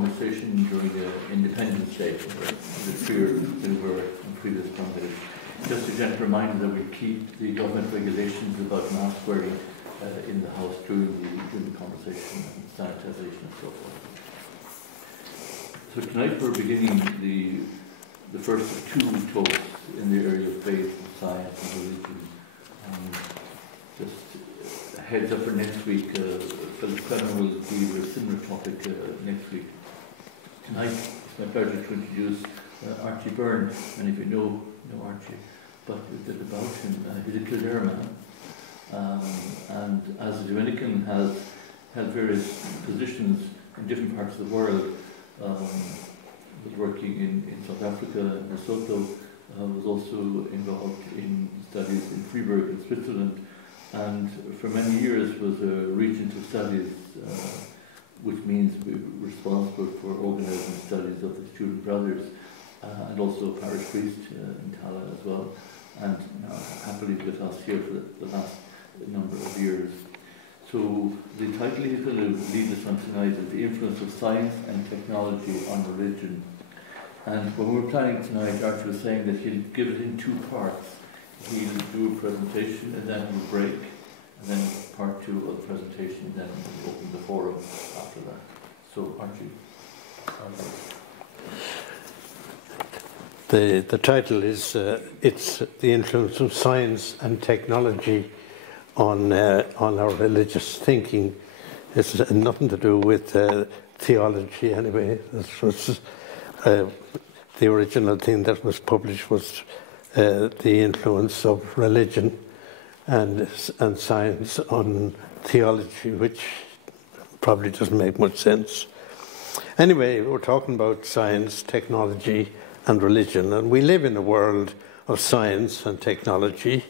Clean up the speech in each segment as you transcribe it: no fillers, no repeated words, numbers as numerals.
conversation during Independence Day, the fear that were in previous context. Just a gentle reminder that we keep the government regulations about mask wearing in the House during the conversation and sanitisation and so forth. So tonight we're beginning the first of two talks in the area of faith and science and religion. Just a heads up for next week, Philip Crennan will deal with a similar topic next week. Tonight it's my pleasure to introduce Archie Byrne. Many of you know Archie, but a bit about him. He's a Kildare man, and as a Dominican has held various positions in different parts of the world. Was working in South Africa and Lesotho, was also involved in studies in Freiburg in Switzerland, and for many years was a regent of studies, which means we were responsible for organising studies of the student brothers, and also a parish priest in Tala as well, and now happily with us here for the last number of years. So the title he's going to lead us on tonight is The Influence of Science and Technology on Religion. And when we were planning tonight, Archie was saying that he'll give it in two parts. He'll do a presentation and then he'll break, and then part two of the presentation, and then we'll open the forum after that. So Archie. The title is it's The Influence of Science and Technology on our religious thinking. It's nothing to do with theology anyway. This was the original thing that was published was the influence of religion and science on theology, which probably doesn't make much sense. Anyway, we're talking about science, technology and religion, and we live in a world of science and technology.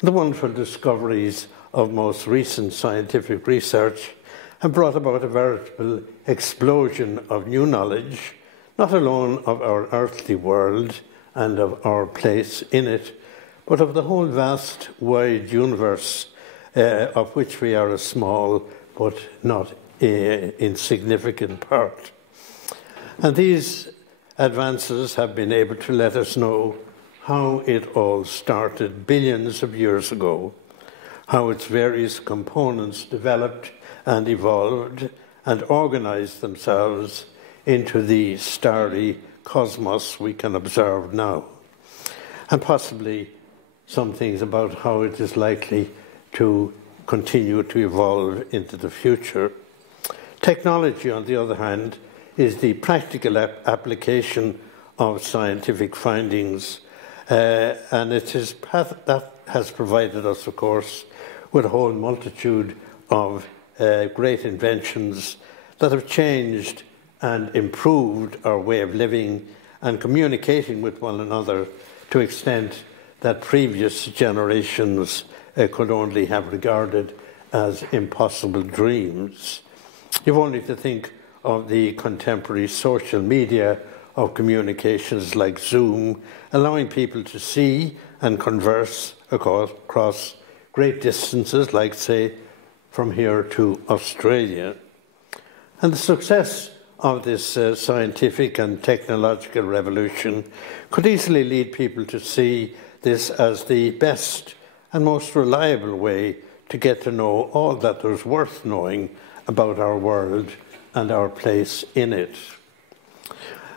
The wonderful discoveries of most recent scientific research have brought about a veritable explosion of new knowledge, not alone of our earthly world and of our place in it, but of the whole vast, wide universe of which we are a small but not insignificant part. And these advances have been able to let us know how it all started billions of years ago, how its various components developed and evolved and organized themselves into the starry cosmos we can observe now, and possibly some things about how it is likely to continue to evolve into the future. Technology, on the other hand, is the practical application of scientific findings, and it is that has provided us, of course, with a whole multitude of great inventions that have changed and improved our way of living and communicating with one another to the extent that previous generations could only have regarded as impossible dreams. You've only to think of the contemporary social media of communications like Zoom, allowing people to see and converse across great distances, like, say, from here to Australia. And the success of this scientific and technological revolution could easily lead people to see this as the best and most reliable way to get to know all that there's worth knowing about our world and our place in it.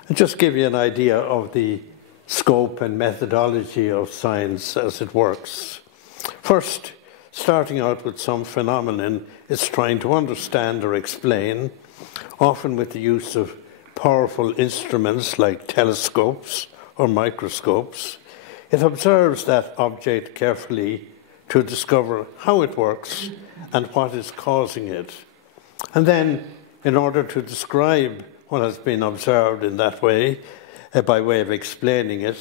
And just give you an idea of the scope and methodology of science as it works. First, starting out with some phenomenon it's trying to understand or explain, often with the use of powerful instruments like telescopes or microscopes. It observes that object carefully to discover how it works and what is causing it. And then, in order to describe what has been observed in that way, by way of explaining it,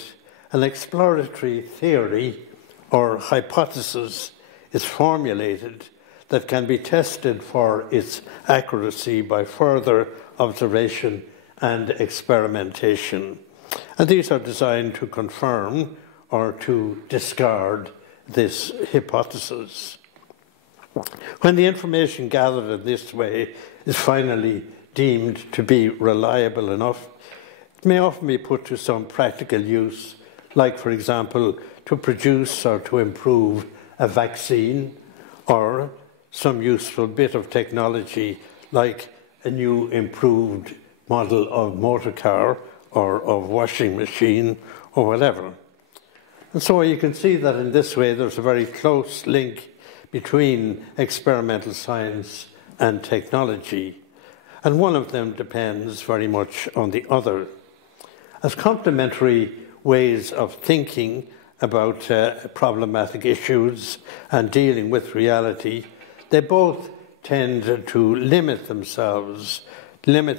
an exploratory theory or hypothesis is formulated that can be tested for its accuracy by further observation and experimentation. And these are designed to confirm or to discard this hypothesis. When the information gathered in this way is finally deemed to be reliable enough, it may often be put to some practical use, like, for example, to produce or to improve a vaccine, or some useful bit of technology, like a new improved model of motor car or of washing machine or whatever. And so you can see that in this way there's a very close link between experimental science and technology, and one of them depends very much on the other. As complementary ways of thinking about problematic issues and dealing with reality, they both tend to limit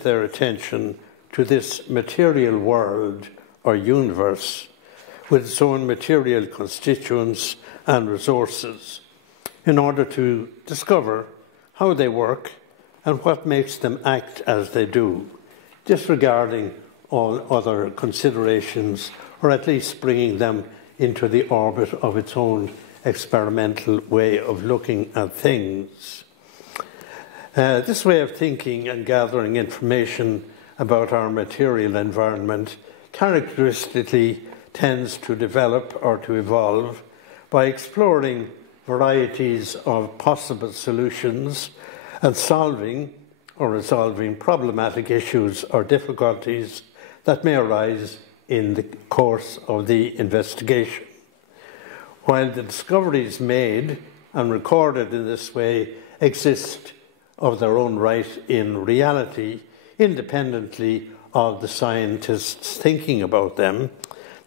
their attention to this material world or universe with its own material constituents and resources, in order to discover how they work and what makes them act as they do, disregarding all other considerations, or at least bringing them into the orbit of its own experimental way of looking at things. This way of thinking and gathering information about our material environment characteristically tends to develop or to evolve by exploring varieties of possible solutions and solving or resolving problematic issues or difficulties that may arise in the course of the investigation. While the discoveries made and recorded in this way exist of their own right in reality, independently of the scientists thinking about them,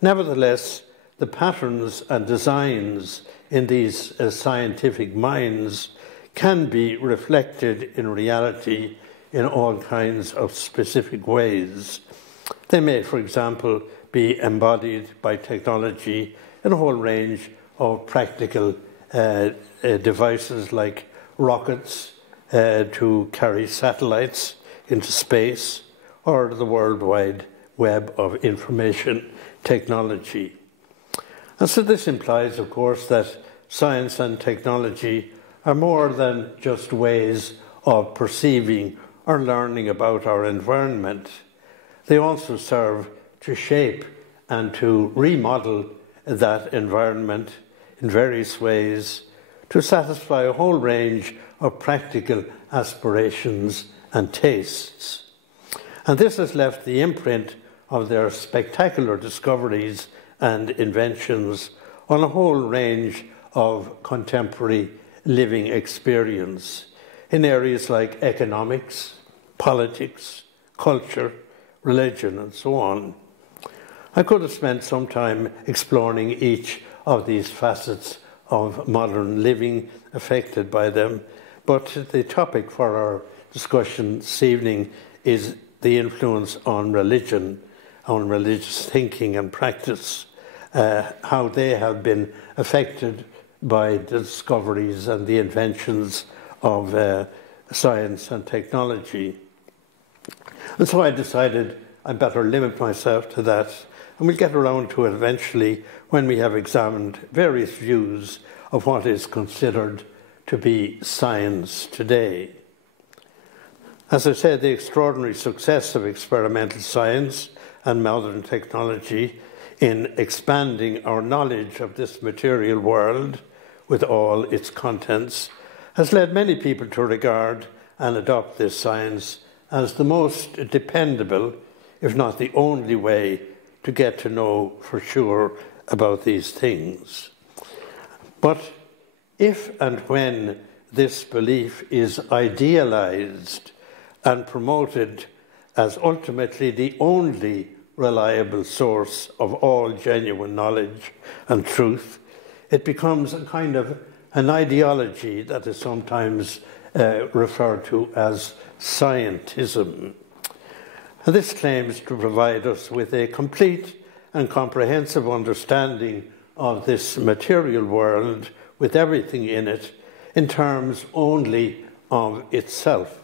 nevertheless, the patterns and designs in these scientific minds can be reflected in reality in all kinds of specific ways. They may, for example, be embodied by technology in a whole range of practical devices like rockets to carry satellites into space, or the World Wide Web of information technology. And so this implies, of course, that science and technology are more than just ways of perceiving or learning about our environment. They also serve to shape and to remodel that environment in various ways to satisfy a whole range of practical aspirations and tastes. And this has left the imprint of their spectacular discoveries and inventions on a whole range of contemporary living experience in areas like economics, politics, culture, religion, and so on. I could have spent some time exploring each of these facets of modern living affected by them, but the topic for our discussion this evening is the influence on religion, on religious thinking and practice, how they have been affected by the discoveries and the inventions of science and technology. And so I decided I'd better limit myself to that, and we'll get around to it eventually when we have examined various views of what is considered to be science today. As I said, the extraordinary success of experimental science and modern technology in expanding our knowledge of this material world with all its contents has led many people to regard and adopt this science as the most dependable, if not the only way to get to know for sure about these things. But if and when this belief is idealized and promoted as ultimately the only reliable source of all genuine knowledge and truth, it becomes a kind of an ideology that is sometimes referred to as scientism. And this claims to provide us with a complete and comprehensive understanding of this material world with everything in it in terms only of itself,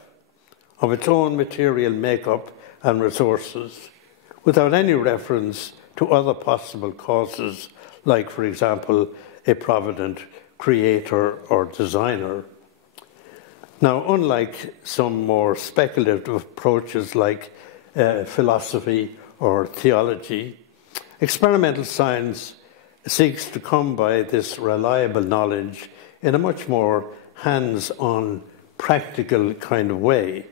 of its own material makeup and resources, without any reference to other possible causes, like, for example, a provident creator or designer. Now, unlike some more speculative approaches like philosophy or theology, experimental science seeks to come by this reliable knowledge in a much more hands-on, practical kind of way,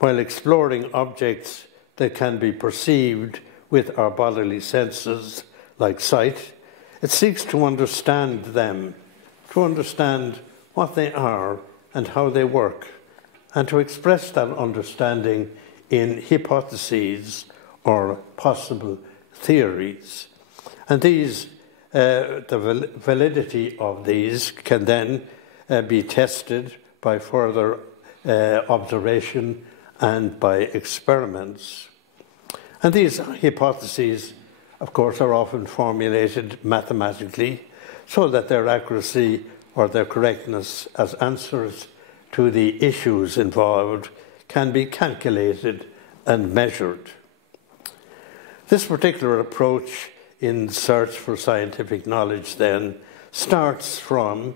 while exploring objects that can be perceived with our bodily senses, like sight. It seeks to understand them, to understand what they are and how they work, and to express that understanding in hypotheses or possible theories. And these, the validity of these can then be tested by further observation and by experiments. And these hypotheses, of course, are often formulated mathematically so that their accuracy or their correctness as answers to the issues involved can be calculated and measured. This particular approach in search for scientific knowledge then starts from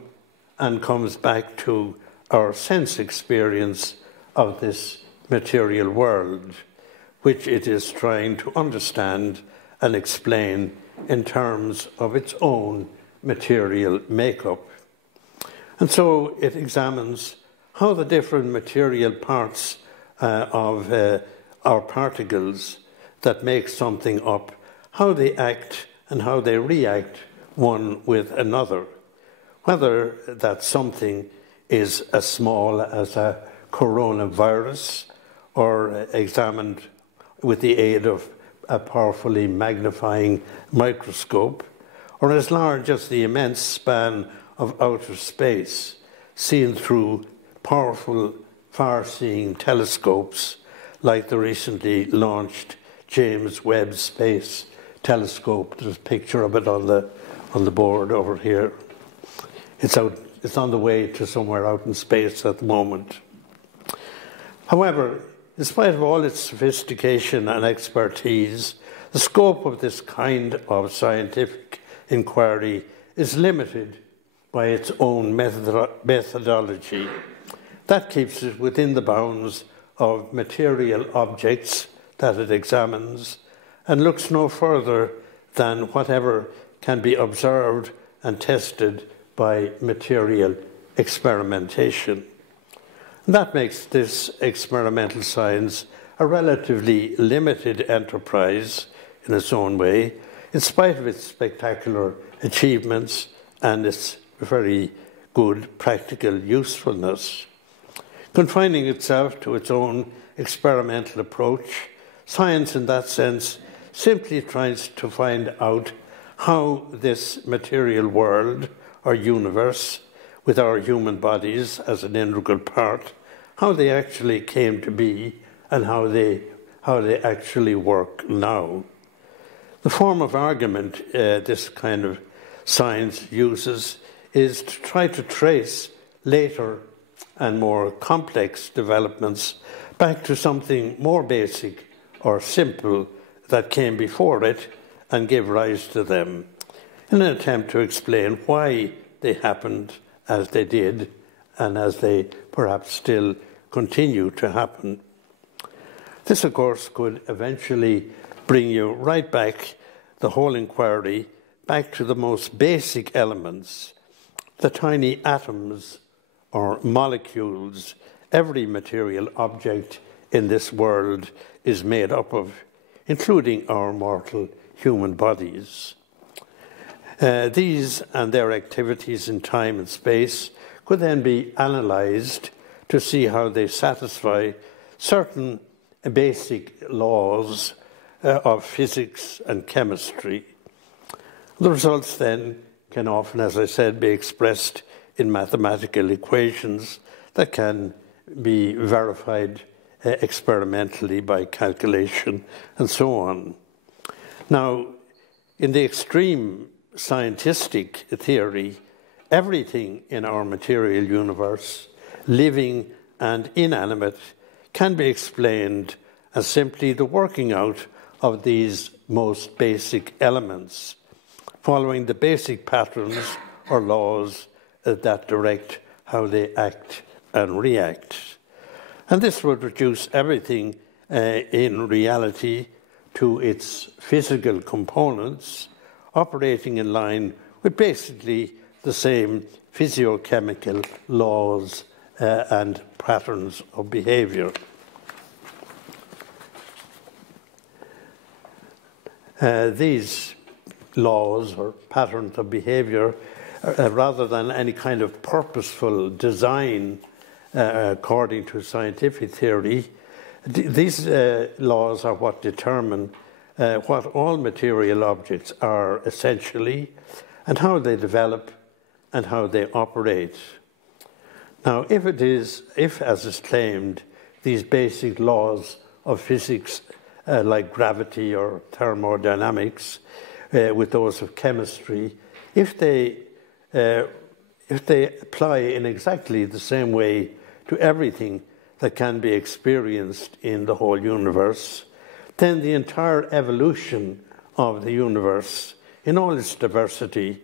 and comes back to our sense experience of this material world, which it is trying to understand and explain in terms of its own material makeup. And so it examines how the different material parts of our particles that make something up, how they act and how they react one with another. Whether that something is as small as a coronavirus or examined with the aid of a powerfully magnifying microscope, or as large as the immense span of outer space, seen through powerful, far-seeing telescopes like the recently launched James Webb Space Telescope. There's a picture of it on the board over here. It's on the way to somewhere out in space at the moment. However, in spite of all its sophistication and expertise, the scope of this kind of scientific inquiry is limited by its own methodology. That keeps it within the bounds of material objects that it examines and looks no further than whatever can be observed and tested by material experimentation. And that makes this experimental science a relatively limited enterprise in its own way, in spite of its spectacular achievements and its very good practical usefulness. Confining itself to its own experimental approach, science in that sense simply tries to find out how this material world or universe, with our human bodies as an integral part, how they actually came to be and how they actually work now. The form of argument this kind of science uses is to try to trace later and more complex developments back to something more basic or simple that came before it and gave rise to them, in an attempt to explain why they happened as they did and as they perhaps still continue to happen. This, of course, could eventually bring you right back, the whole inquiry, back to the most basic elements, the tiny atoms or molecules every material object in this world is made up of, including our mortal human bodies. These and their activities in time and space could then be analysed to see how they satisfy certain basic laws of physics and chemistry. The results then can often, as I said, be expressed in mathematical equations that can be verified experimentally by calculation and so on. Now, in the extreme scientific theory, everything in our material universe, living and inanimate, can be explained as simply the working out of these most basic elements, following the basic patterns or laws that direct how they act and react. And this would reduce everything in reality to its physical components, operating in line with basically the same physiochemical laws and patterns of behaviour. These laws or patterns of behaviour, rather than any kind of purposeful design according to scientific theory, these laws are what determine what all material objects are essentially, and how they develop and how they operate. Now, if, as is claimed, these basic laws of physics, like gravity or thermodynamics, with those of chemistry, if they apply in exactly the same way to everything that can be experienced in the whole universe, then the entire evolution of the universe in all its diversity,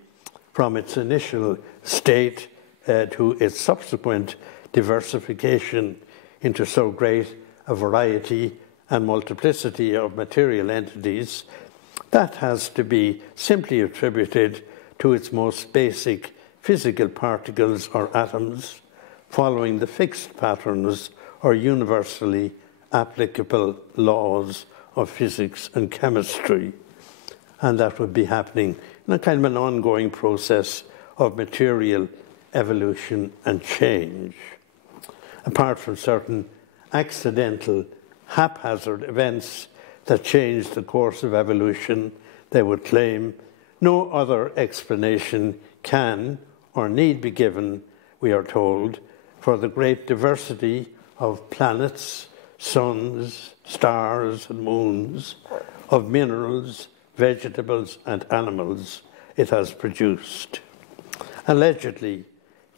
from its initial state to its subsequent diversification into so great a variety and multiplicity of material entities, that has to be simply attributed to its most basic physical particles or atoms, following the fixed patterns or universally applicable laws of physics and chemistry. And that would be happening in a kind of an ongoing process of material evolution and change. Apart from certain accidental, haphazard events that change the course of evolution, they would claim, no other explanation can or need be given, we are told, for the great diversity of planets, suns, stars and moons, of minerals, vegetables and animals it has produced. Allegedly,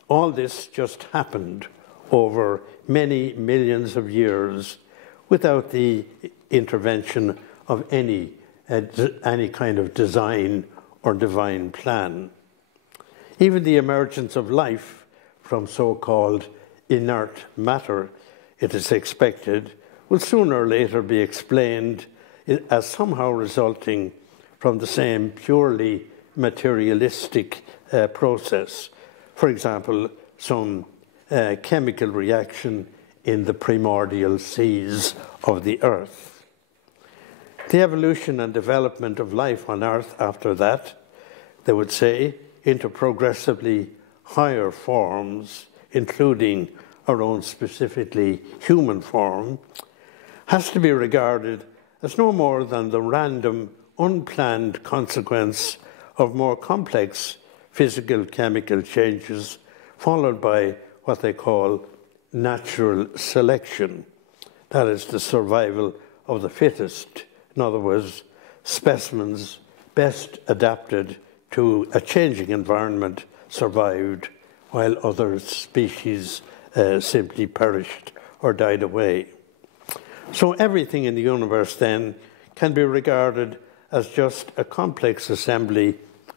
all this just happened over many millions of years without the intervention of any kind of design or divine plan. Even the emergence of life from so-called inert matter, it is expected, will sooner or later be explained as somehow resulting from the same purely materialistic process. For example, some chemical reaction in the primordial seas of the earth. The evolution and development of life on earth after that, they would say, into progressively higher forms, including our own specifically human form, has to be regarded as no more than the random, unplanned consequence of more complex physical chemical changes, followed by what they call natural selection. That is the survival of the fittest. In other words, specimens best adapted to a changing environment survived, while other species simply perished or died away. So everything in the universe then can be regarded as just a complex assembly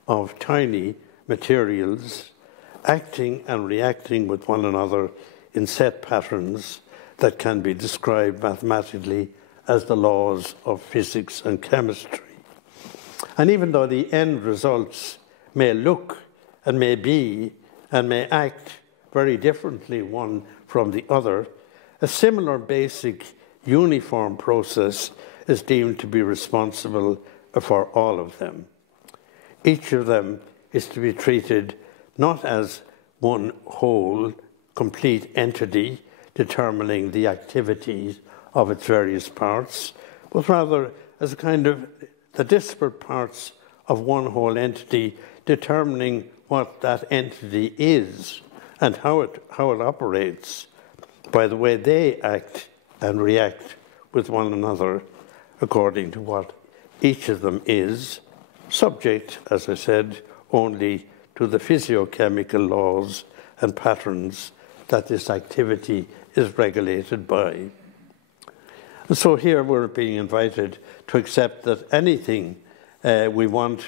of tiny materials acting and reacting with one another in set patterns that can be described mathematically as the laws of physics and chemistry. And even though the end results may look and may be and may act very differently one from the other, a similar basic uniform process is deemed to be responsible for all of them. Each of them is to be treated not as one whole, complete entity determining the activities of its various parts, but rather as a kind of the disparate parts of one whole entity determining what that entity is and how it operates by the way they act and react with one another according to what each of them is, subject, as I said, only to the physiochemical laws and patterns that this activity is regulated by. And so here we're being invited to accept that anything we want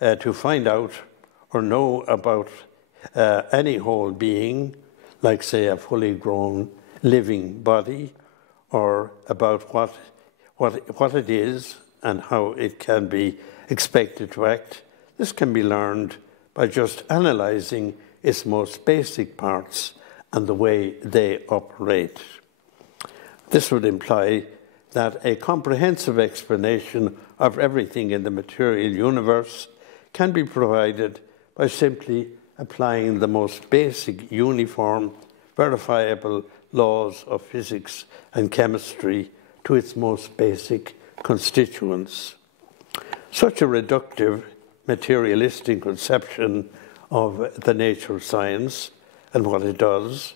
to find out or know about any whole being, like, say, a fully grown living body, or about what it is and how it can be expected to act. This can be learned by just analysing its most basic parts and the way they operate. This would imply that a comprehensive explanation of everything in the material universe can be provided by simply applying the most basic, uniform, verifiable laws of physics and chemistry to its most basic constituents. Such a reductive, materialistic conception of the nature of science and what it does,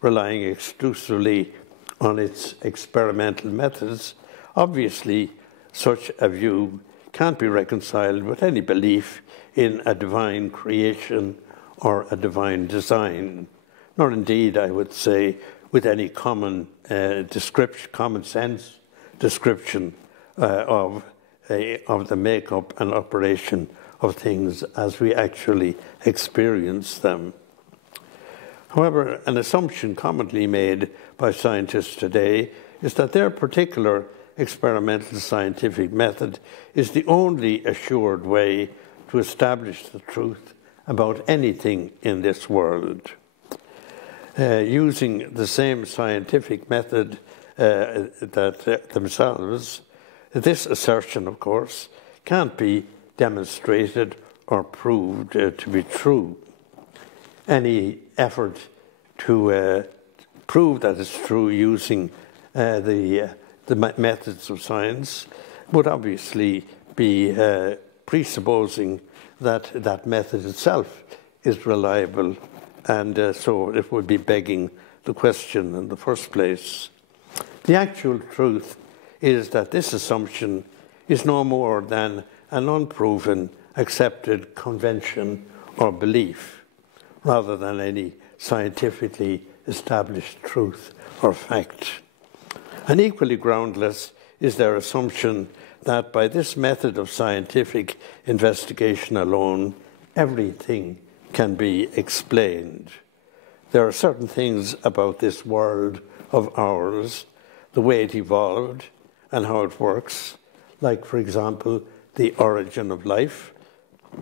relying exclusively on its experimental methods, obviously such a view can't be reconciled with any belief in a divine creation or a divine design, nor indeed, I would say, with any common sense description of the makeup and operation of things as we actually experience them. However, an assumption commonly made by scientists today is that their particular experimental scientific method is the only assured way to establish the truth about anything in this world. Using the same scientific method themselves, this assertion, of course, can't be demonstrated or proved to be true. Any effort to prove that it's true using the methods of science would obviously be presupposing that that method itself is reliable, and so it would be begging the question in the first place. The actual truth is that this assumption is no more than an unproven, accepted convention or belief, rather than any scientifically established truth or fact. And equally groundless is their assumption that by this method of scientific investigation alone, everything can be explained. There are certain things about this world of ours, the way it evolved and how it works, like, for example, the origin of life,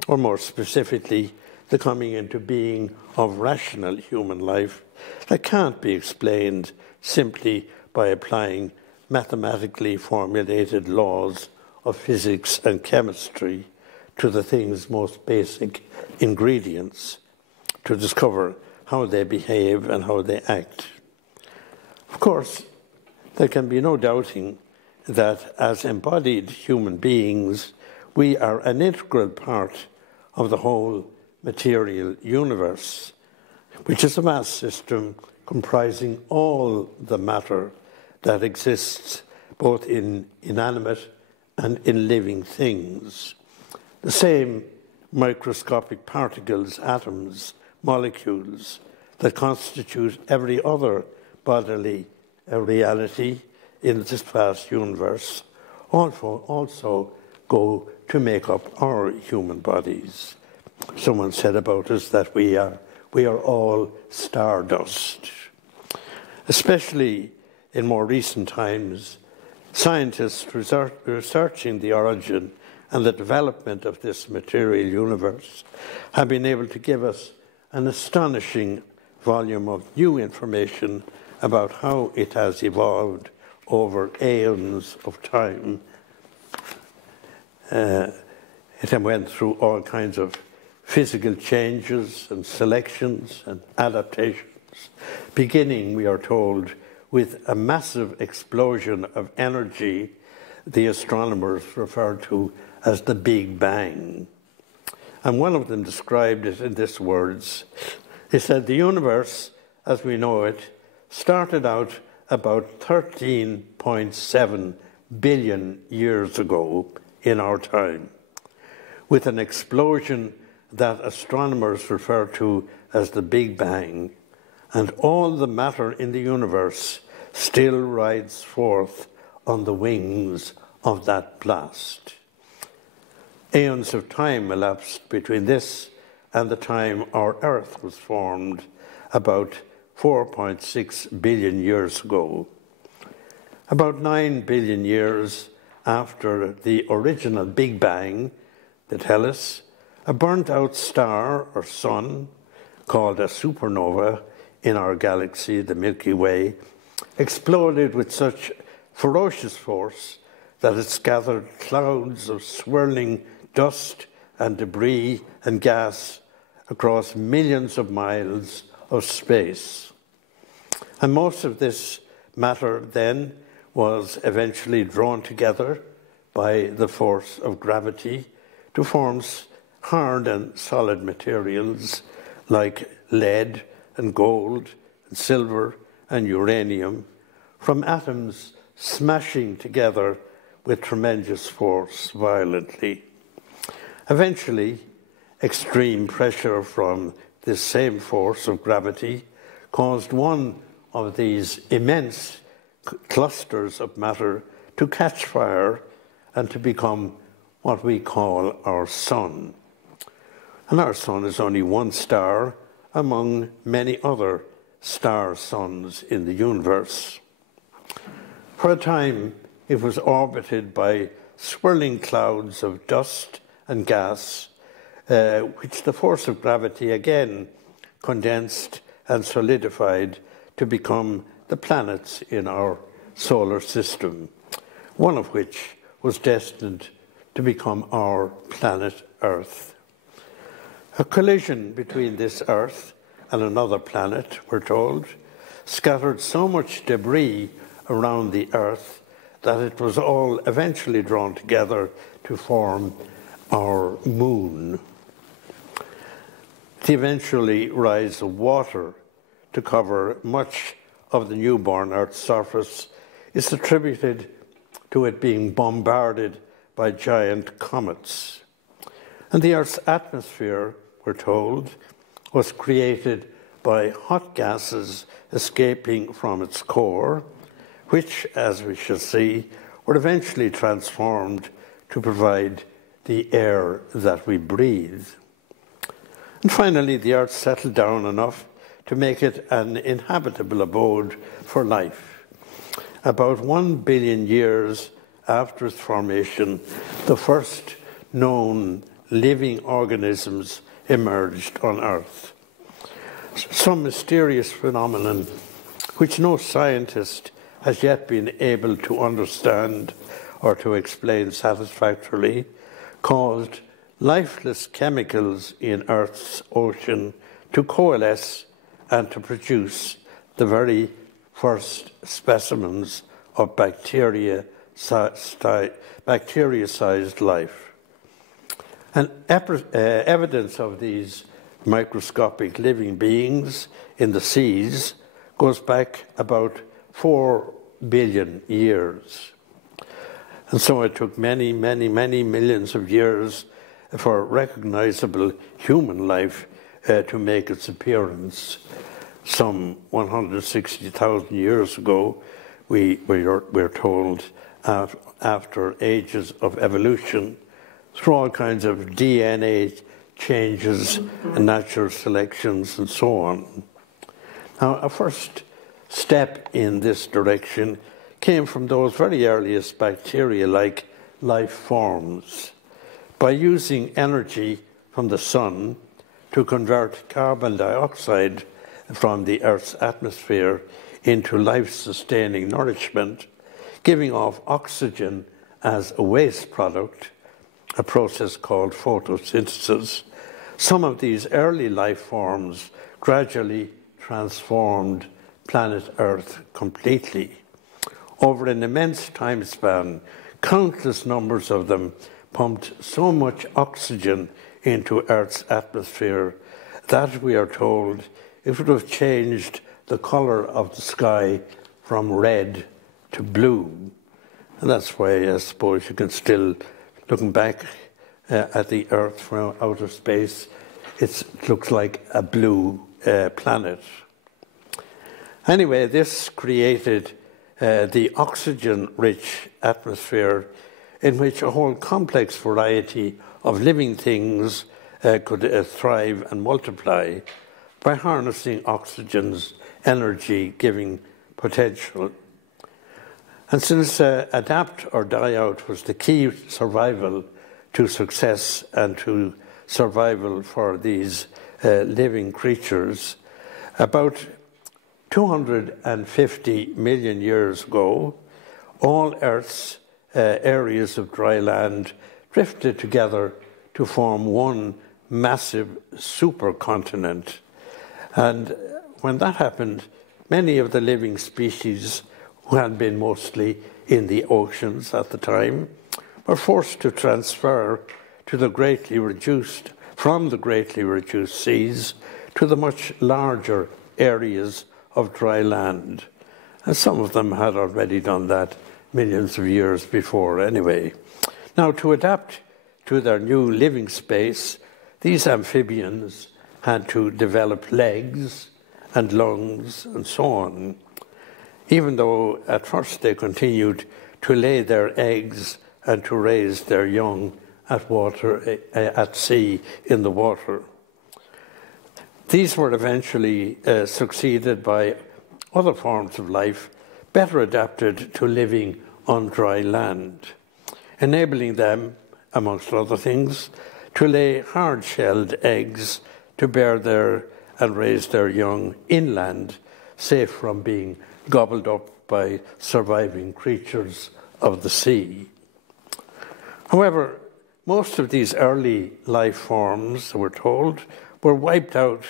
or more specifically, the coming into being of rational human life, that can't be explained simply by applying mathematically formulated laws of physics and chemistry to the thing's most basic ingredients to discover how they behave and how they act. Of course, there can be no doubting that as embodied human beings, we are an integral part of the whole material universe, which is a vast system comprising all the matter that exists both in inanimate and in living things. The same microscopic particles, atoms, molecules that constitute every other bodily reality in this vast universe also go to make up our human bodies. Someone said about us that we are all stardust. Especially in more recent times, scientists researching the origin and the development of this material universe have been able to give us an astonishing volume of new information about how it has evolved over aeons of time. It went through all kinds of physical changes and selections and adaptations, beginning, we are told, with a massive explosion of energy the astronomers referred to as the Big Bang. And one of them described it in these words. He said, "The universe, as we know it, started out about 13.7 billion years ago in our time, with an explosion that astronomers refer to as the Big Bang, and all the matter in the universe still rides forth on the wings of that blast." Aeons of time elapsed between this and the time our Earth was formed, about 4.6 billion years ago. About 9 billion years after the original Big Bang, they tell us, a burnt-out star or sun, called a supernova in our galaxy, the Milky Way, exploded with such ferocious force that it scattered clouds of swirling dust and debris and gas across millions of miles of space. And most of this matter then was eventually drawn together by the force of gravity to form hard and solid materials like lead and gold and silver and uranium from atoms smashing together with tremendous force violently. Eventually, extreme pressure from this same force of gravity caused one of these immense clusters of matter to catch fire and to become what we call our sun. And our sun is only one star among many other star-suns in the universe. For a time, it was orbited by swirling clouds of dust and gas, which the force of gravity again condensed and solidified to become the planets in our solar system, one of which was destined to become our planet Earth. A collision between this Earth and another planet, we're told, scattered so much debris around the Earth that it was all eventually drawn together to form our moon. The eventually rise of water to cover much of the newborn Earth's surface is attributed to it being bombarded by giant comets. And the Earth's atmosphere, we're told, was created by hot gases escaping from its core, which, as we shall see, were eventually transformed to provide the air that we breathe. And finally, the Earth settled down enough to make it an inhabitable abode for life. About 1 billion years after its formation, the first known living organisms emerged on Earth. Some mysterious phenomenon which no scientist has yet been able to understand or to explain satisfactorily caused lifeless chemicals in Earth's ocean to coalesce and to produce the very first specimens of bacteria-sized life. And evidence of these microscopic living beings in the seas goes back about 4 billion years. And so it took many, many, many millions of years for recognizable human life to make its appearance. Some 160,000 years ago, we're told, after ages of evolution, through all kinds of DNA changes and natural selections and so on. Now, a first step in this direction came from those very earliest bacteria-like life forms. By using energy from the sun to convert carbon dioxide from the Earth's atmosphere into life-sustaining nourishment, giving off oxygen as a waste product, a process called photosynthesis, some of these early life forms gradually transformed planet Earth completely. Over an immense time span, countless numbers of them pumped so much oxygen into Earth's atmosphere that, we are told, it would have changed the colour of the sky from red to blue. And that's why I suppose you can still, looking back at the Earth from outer space, it looks like a blue planet. Anyway, this created the oxygen-rich atmosphere in which a whole complex variety of living things could thrive and multiply by harnessing oxygen's energy-giving potential. And since adapt or die out was the key survival to success and to survival for these living creatures, about 250 million years ago, all Earth's areas of dry land drifted together to form one massive supercontinent. And when that happened, many of the living species who had been mostly in the oceans at the time were forced to transfer to the greatly reduced, from the greatly reduced seas to the much larger areas of dry land. And some of them had already done that millions of years before anyway. Now, to adapt to their new living space, these amphibians had to develop legs and lungs and so on, even though at first they continued to lay their eggs and to raise their young at sea in the water. These were eventually succeeded by other forms of life better adapted to living on dry land, enabling them, amongst other things, to lay hard-shelled eggs to bear their and raise their young inland, safe from being gobbled up by surviving creatures of the sea. However, most of these early life forms, we're told, were wiped out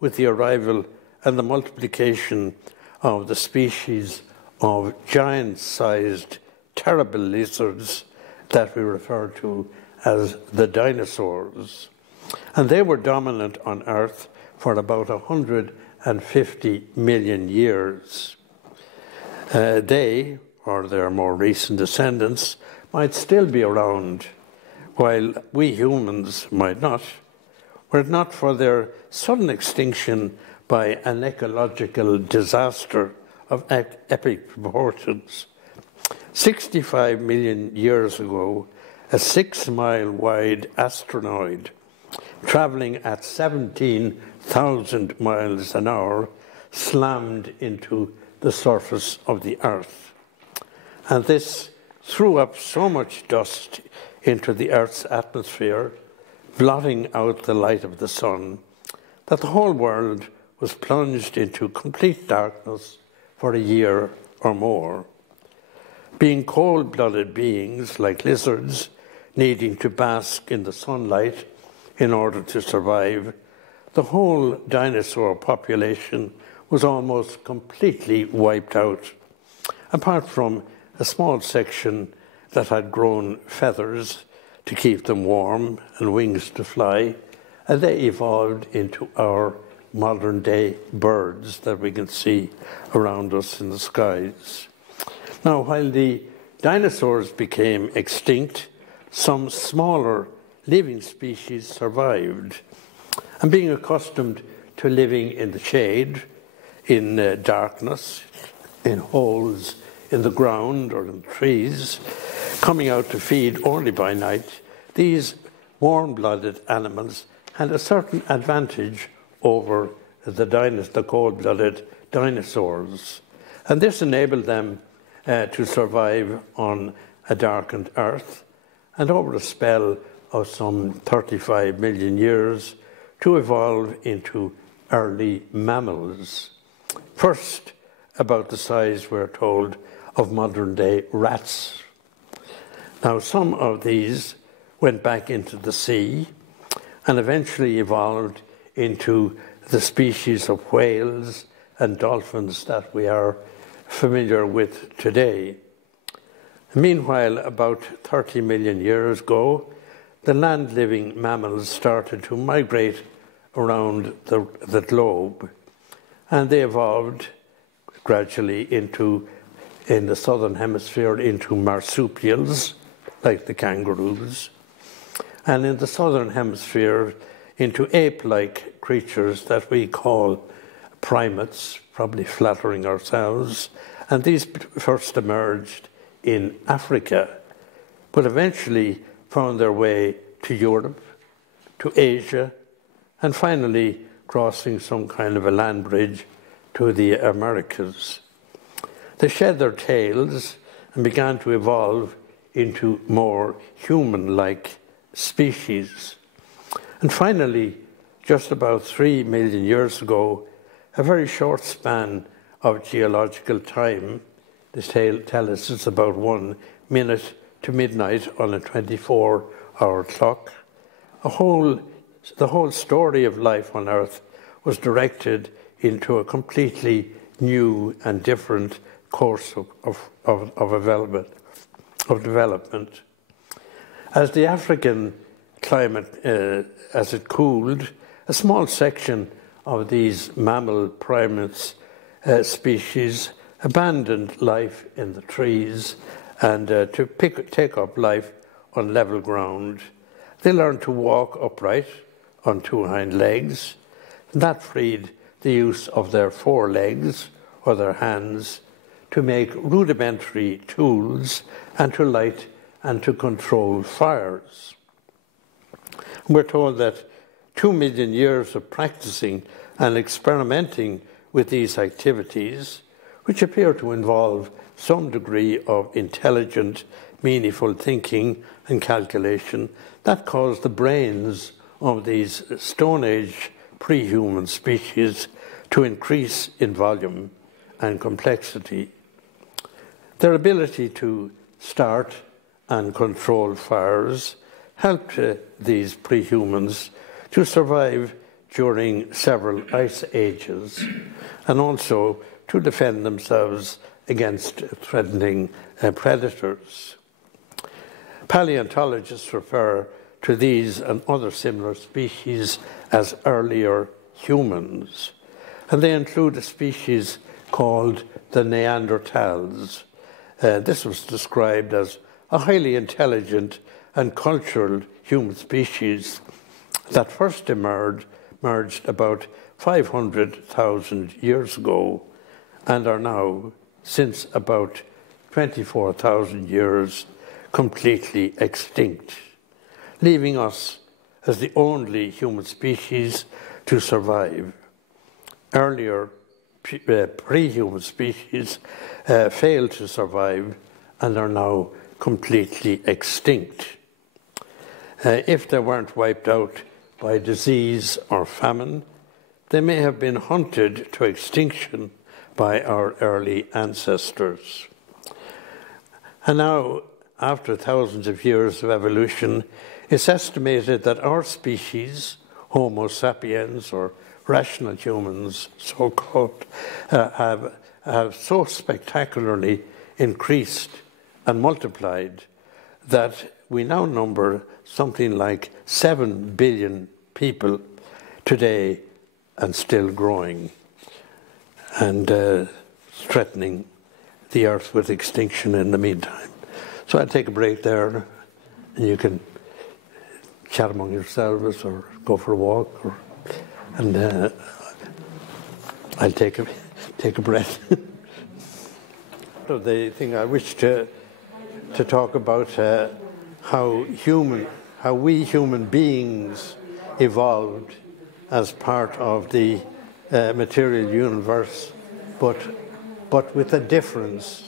with the arrival and the multiplication of the species of giant-sized, terrible lizards that we refer to as the dinosaurs. And they were dominant on Earth for about 150 million years. They, or their more recent descendants, might still be around, while we humans might not, were it not for their sudden extinction by an ecological disaster of epic proportions. 65 million years ago, a 6-mile-wide asteroid traveling at 17,000 miles an hour slammed into the surface of the Earth. And this threw up so much dust into the Earth's atmosphere, blotting out the light of the sun, that the whole world was plunged into complete darkness for a year or more. Being cold-blooded beings like lizards, needing to bask in the sunlight in order to survive, the whole dinosaur population was almost completely wiped out, apart from a small section that had grown feathers to keep them warm and wings to fly, and they evolved into our modern-day birds that we can see around us in the skies. Now, while the dinosaurs became extinct, some smaller living species survived, and being accustomed to living in the shade, in darkness, in holes in the ground or in trees, coming out to feed only by night, these warm-blooded animals had a certain advantage over the cold-blooded dinosaurs. And this enabled them to survive on a darkened Earth, and over a spell of some 35 million years, to evolve into early mammals. First, about the size, we're told, of modern-day rats. Now, some of these went back into the sea and eventually evolved into the species of whales and dolphins that we are familiar with today. Meanwhile, about 30 million years ago, the land-living mammals started to migrate around the globe, and they evolved gradually in the southern hemisphere, into marsupials, like the kangaroos, and in the southern hemisphere, into ape-like creatures that we call primates, probably flattering ourselves, and these first emerged in Africa, but eventually found their way to Europe, to Asia, and finally crossing some kind of a land bridge to the Americas. They shed their tails and began to evolve into more human-like species. And finally, just about 3 million years ago, a very short span of geological time, they tell us it's about 1 minute to midnight on a 24-hour clock, the whole story of life on Earth was directed into a completely new and different course of development. As the African climate, as it cooled, a small section of these mammal primates species abandoned life in the trees and to take up life on level ground. They learned to walk upright on 2 hind legs. That freed the use of their 4 legs or their hands to make rudimentary tools and to light and to control fires. We're told that 2 million years of practicing and experimenting with these activities, which appear to involve some degree of intelligent, meaningful thinking and calculation, that caused the brains of these Stone Age pre-human species to increase in volume and complexity. Their ability to start and control fires helped these pre-humans to survive during several ice ages and also to defend themselves against threatening predators. Paleontologists refer to these and other similar species as earlier humans, and they include a species called the Neanderthals. This was described as a highly intelligent and cultural human species that first emerged about 500,000 years ago and are now, since about 24,000 years, completely extinct, leaving us as the only human species to survive. Earlier pre-human species failed to survive and are now completely extinct. If they weren't wiped out by disease or famine, they may have been hunted to extinction by our early ancestors. And now, after thousands of years of evolution, it's estimated that our species, Homo sapiens, or rational humans, so-called, have so spectacularly increased and multiplied that we now number something like 7 billion people today and still growing and threatening the Earth with extinction in the meantime. So I'll take a break there, and you can chat among yourselves or go for a walk, and I'll take a breath. The thing I wish to talk about how we human beings evolved as part of the material universe, but with a difference.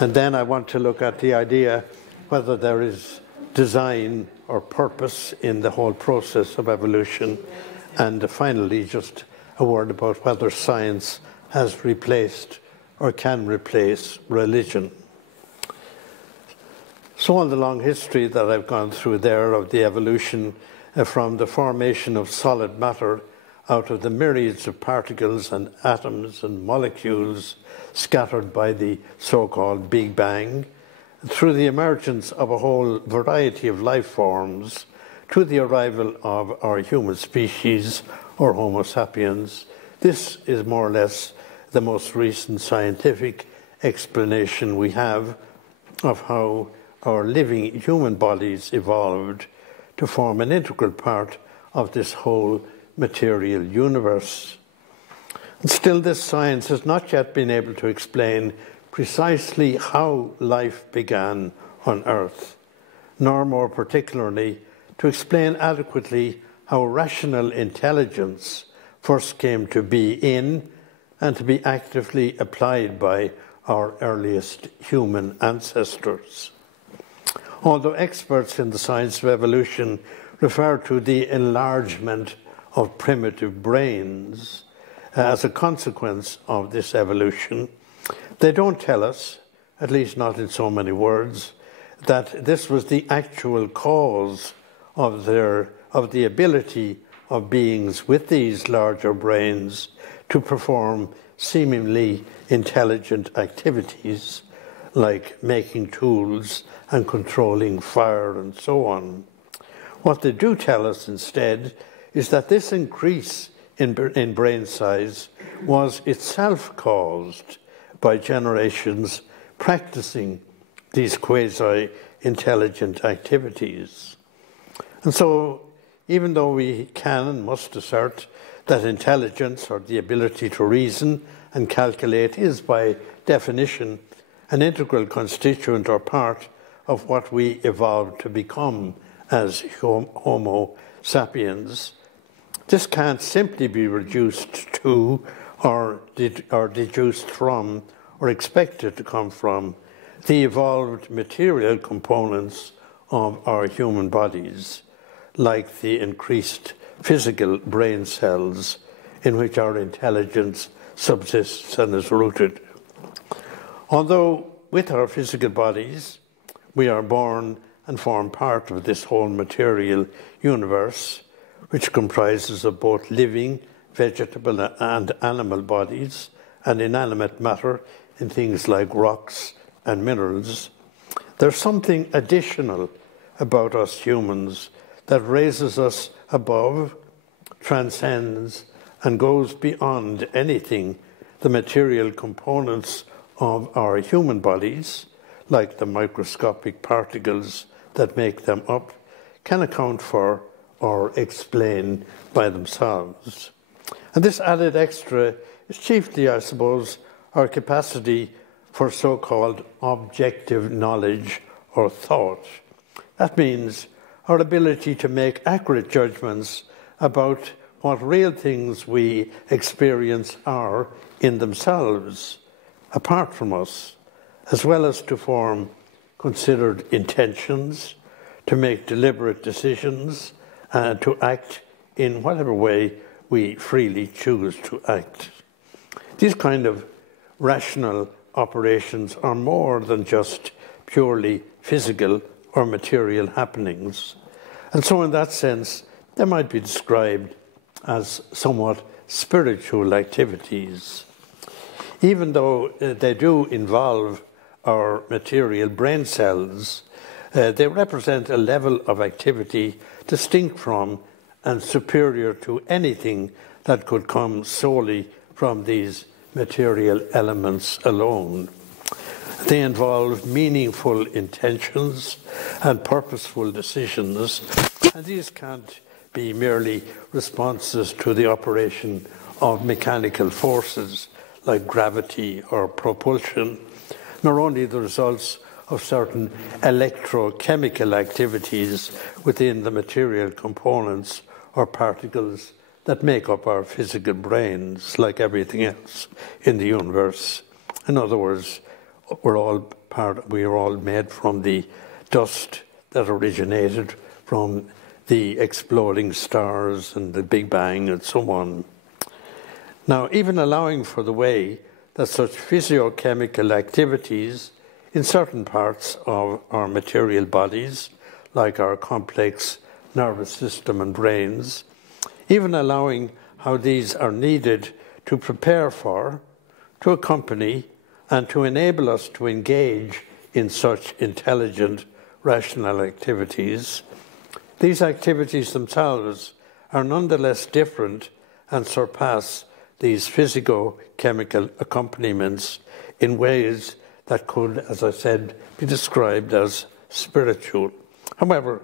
And then I want to look at the idea whether there is design or purpose in the whole process of evolution. And finally, just a word about whether science has replaced or can replace religion. So on the long history that I've gone through there of the evolution from the formation of solid matter out of the myriads of particles and atoms and molecules scattered by the so-called Big Bang, through the emergence of a whole variety of life forms, to the arrival of our human species, or Homo sapiens. This is more or less the most recent scientific explanation we have of how our living human bodies evolved to form an integral part of this whole material universe. And still, this science has not yet been able to explain precisely how life began on Earth, nor more particularly to explain adequately how rational intelligence first came to be in and to be actively applied by our earliest human ancestors. Although experts in the science of evolution refer to the enlargement of primitive brains as a consequence of this evolution, they don't tell us, at least not in so many words, that this was the actual cause of the ability of beings with these larger brains to perform seemingly intelligent activities like making tools and controlling fire and so on. What they do tell us instead is that this increase in brain size was itself caused by generations practicing these quasi-intelligent activities. And so, even though we can and must assert that intelligence, or the ability to reason and calculate, is by definition an integral constituent or part of what we evolved to become as Homo sapiens, this can't simply be reduced to or deduced from or expected to come from the evolved material components of our human bodies, like the increased physical brain cells in which our intelligence subsists and is rooted. Although with our physical bodies, we are born and form part of this whole material universe, which comprises of both living, vegetable and animal bodies, and inanimate matter in things like rocks and minerals, there's something additional about us humans that raises us above, transcends, and goes beyond anything the material components of our human bodies, like the microscopic particles that make them up, can account for or explain by themselves. And this added extra is chiefly, I suppose, our capacity for so-called objective knowledge or thought. That means our ability to make accurate judgments about what real things we experience are in themselves, apart from us, as well as to form considered intentions, to make deliberate decisions, and to act in whatever way we freely choose to act. These kind of rational operations are more than just purely physical or material happenings. And so in that sense, they might be described as somewhat spiritual activities. Even though they do involve our material brain cells, they represent a level of activity distinct from and superior to anything that could come solely from these material elements alone. They involve meaningful intentions and purposeful decisions, and these can't be merely responses to the operation of mechanical forces like gravity or propulsion, nor only the results of certain electrochemical activities within the material components or particles that make up our physical brains, like everything else in the universe. In other words, we are all made from the dust that originated from the exploding stars and the Big Bang and so on. Now, even allowing for the way that such physiochemical activities in certain parts of our material bodies, like our complex nervous system and brains, even allowing how these are needed to prepare for, to accompany, and to enable us to engage in such intelligent, rational activities, these activities themselves are nonetheless different and surpass these physico-chemical accompaniments in ways that could, as I said, be described as spiritual. However,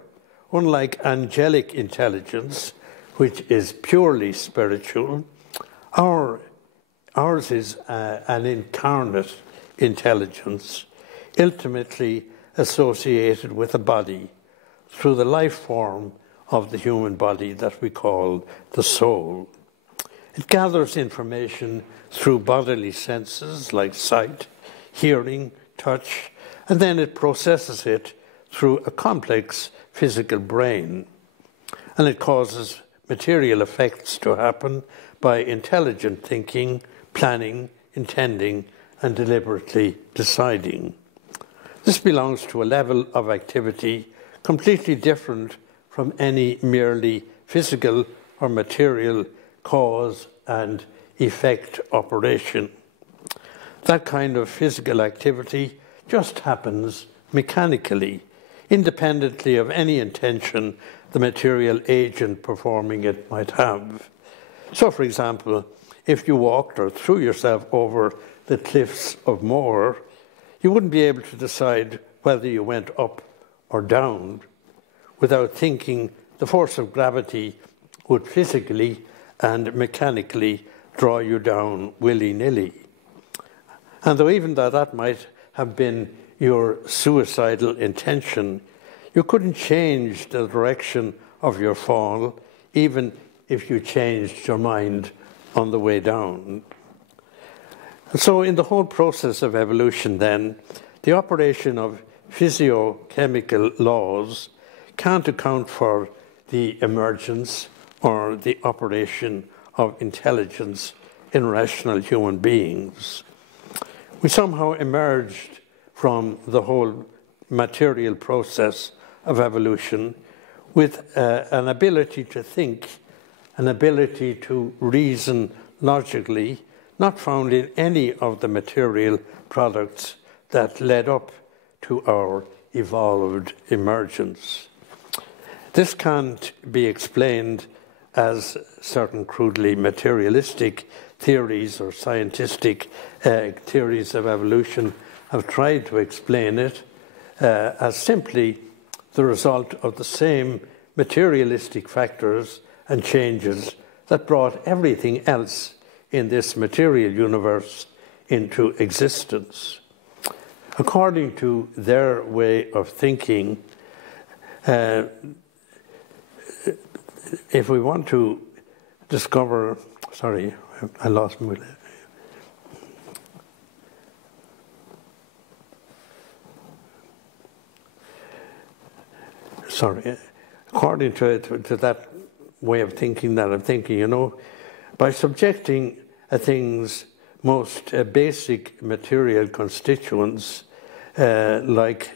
unlike angelic intelligence, which is purely spiritual, ours is an incarnate intelligence, ultimately associated with a body through the life form of the human body that we call the soul. It gathers information through bodily senses like sight, hearing, touch, and then it processes it through a complex physical brain. And it causes material effects to happen by intelligent thinking, planning, intending, and deliberately deciding. This belongs to a level of activity completely different from any merely physical or material cause and effect operation. That kind of physical activity just happens mechanically, independently of any intention the material agent performing it might have. So, for example, if you walked or threw yourself over the cliffs of Moher, you wouldn't be able to decide whether you went up or down without thinking the force of gravity would physically and mechanically draw you down willy-nilly. And though even though that might have been your suicidal intention, you couldn't change the direction of your fall, even if you changed your mind on the way down. So in the whole process of evolution then, the operation of physiochemical laws can't account for the emergence or the operation of intelligence in rational human beings. We somehow emerged from the whole material process of evolution with an ability to think, an ability to reason logically, not found in any of the material products that led up to our evolved emergence. This can't be explained as certain crudely materialistic theories or scientific theories of evolution have tried to explain it, as simply the result of the same materialistic factors and changes that brought everything else in this material universe into existence. According to their way of thinking, if we want to discover, sorry, I lost my. Sorry, according to that way of thinking that I'm thinking, by subjecting a thing's most basic material constituents, like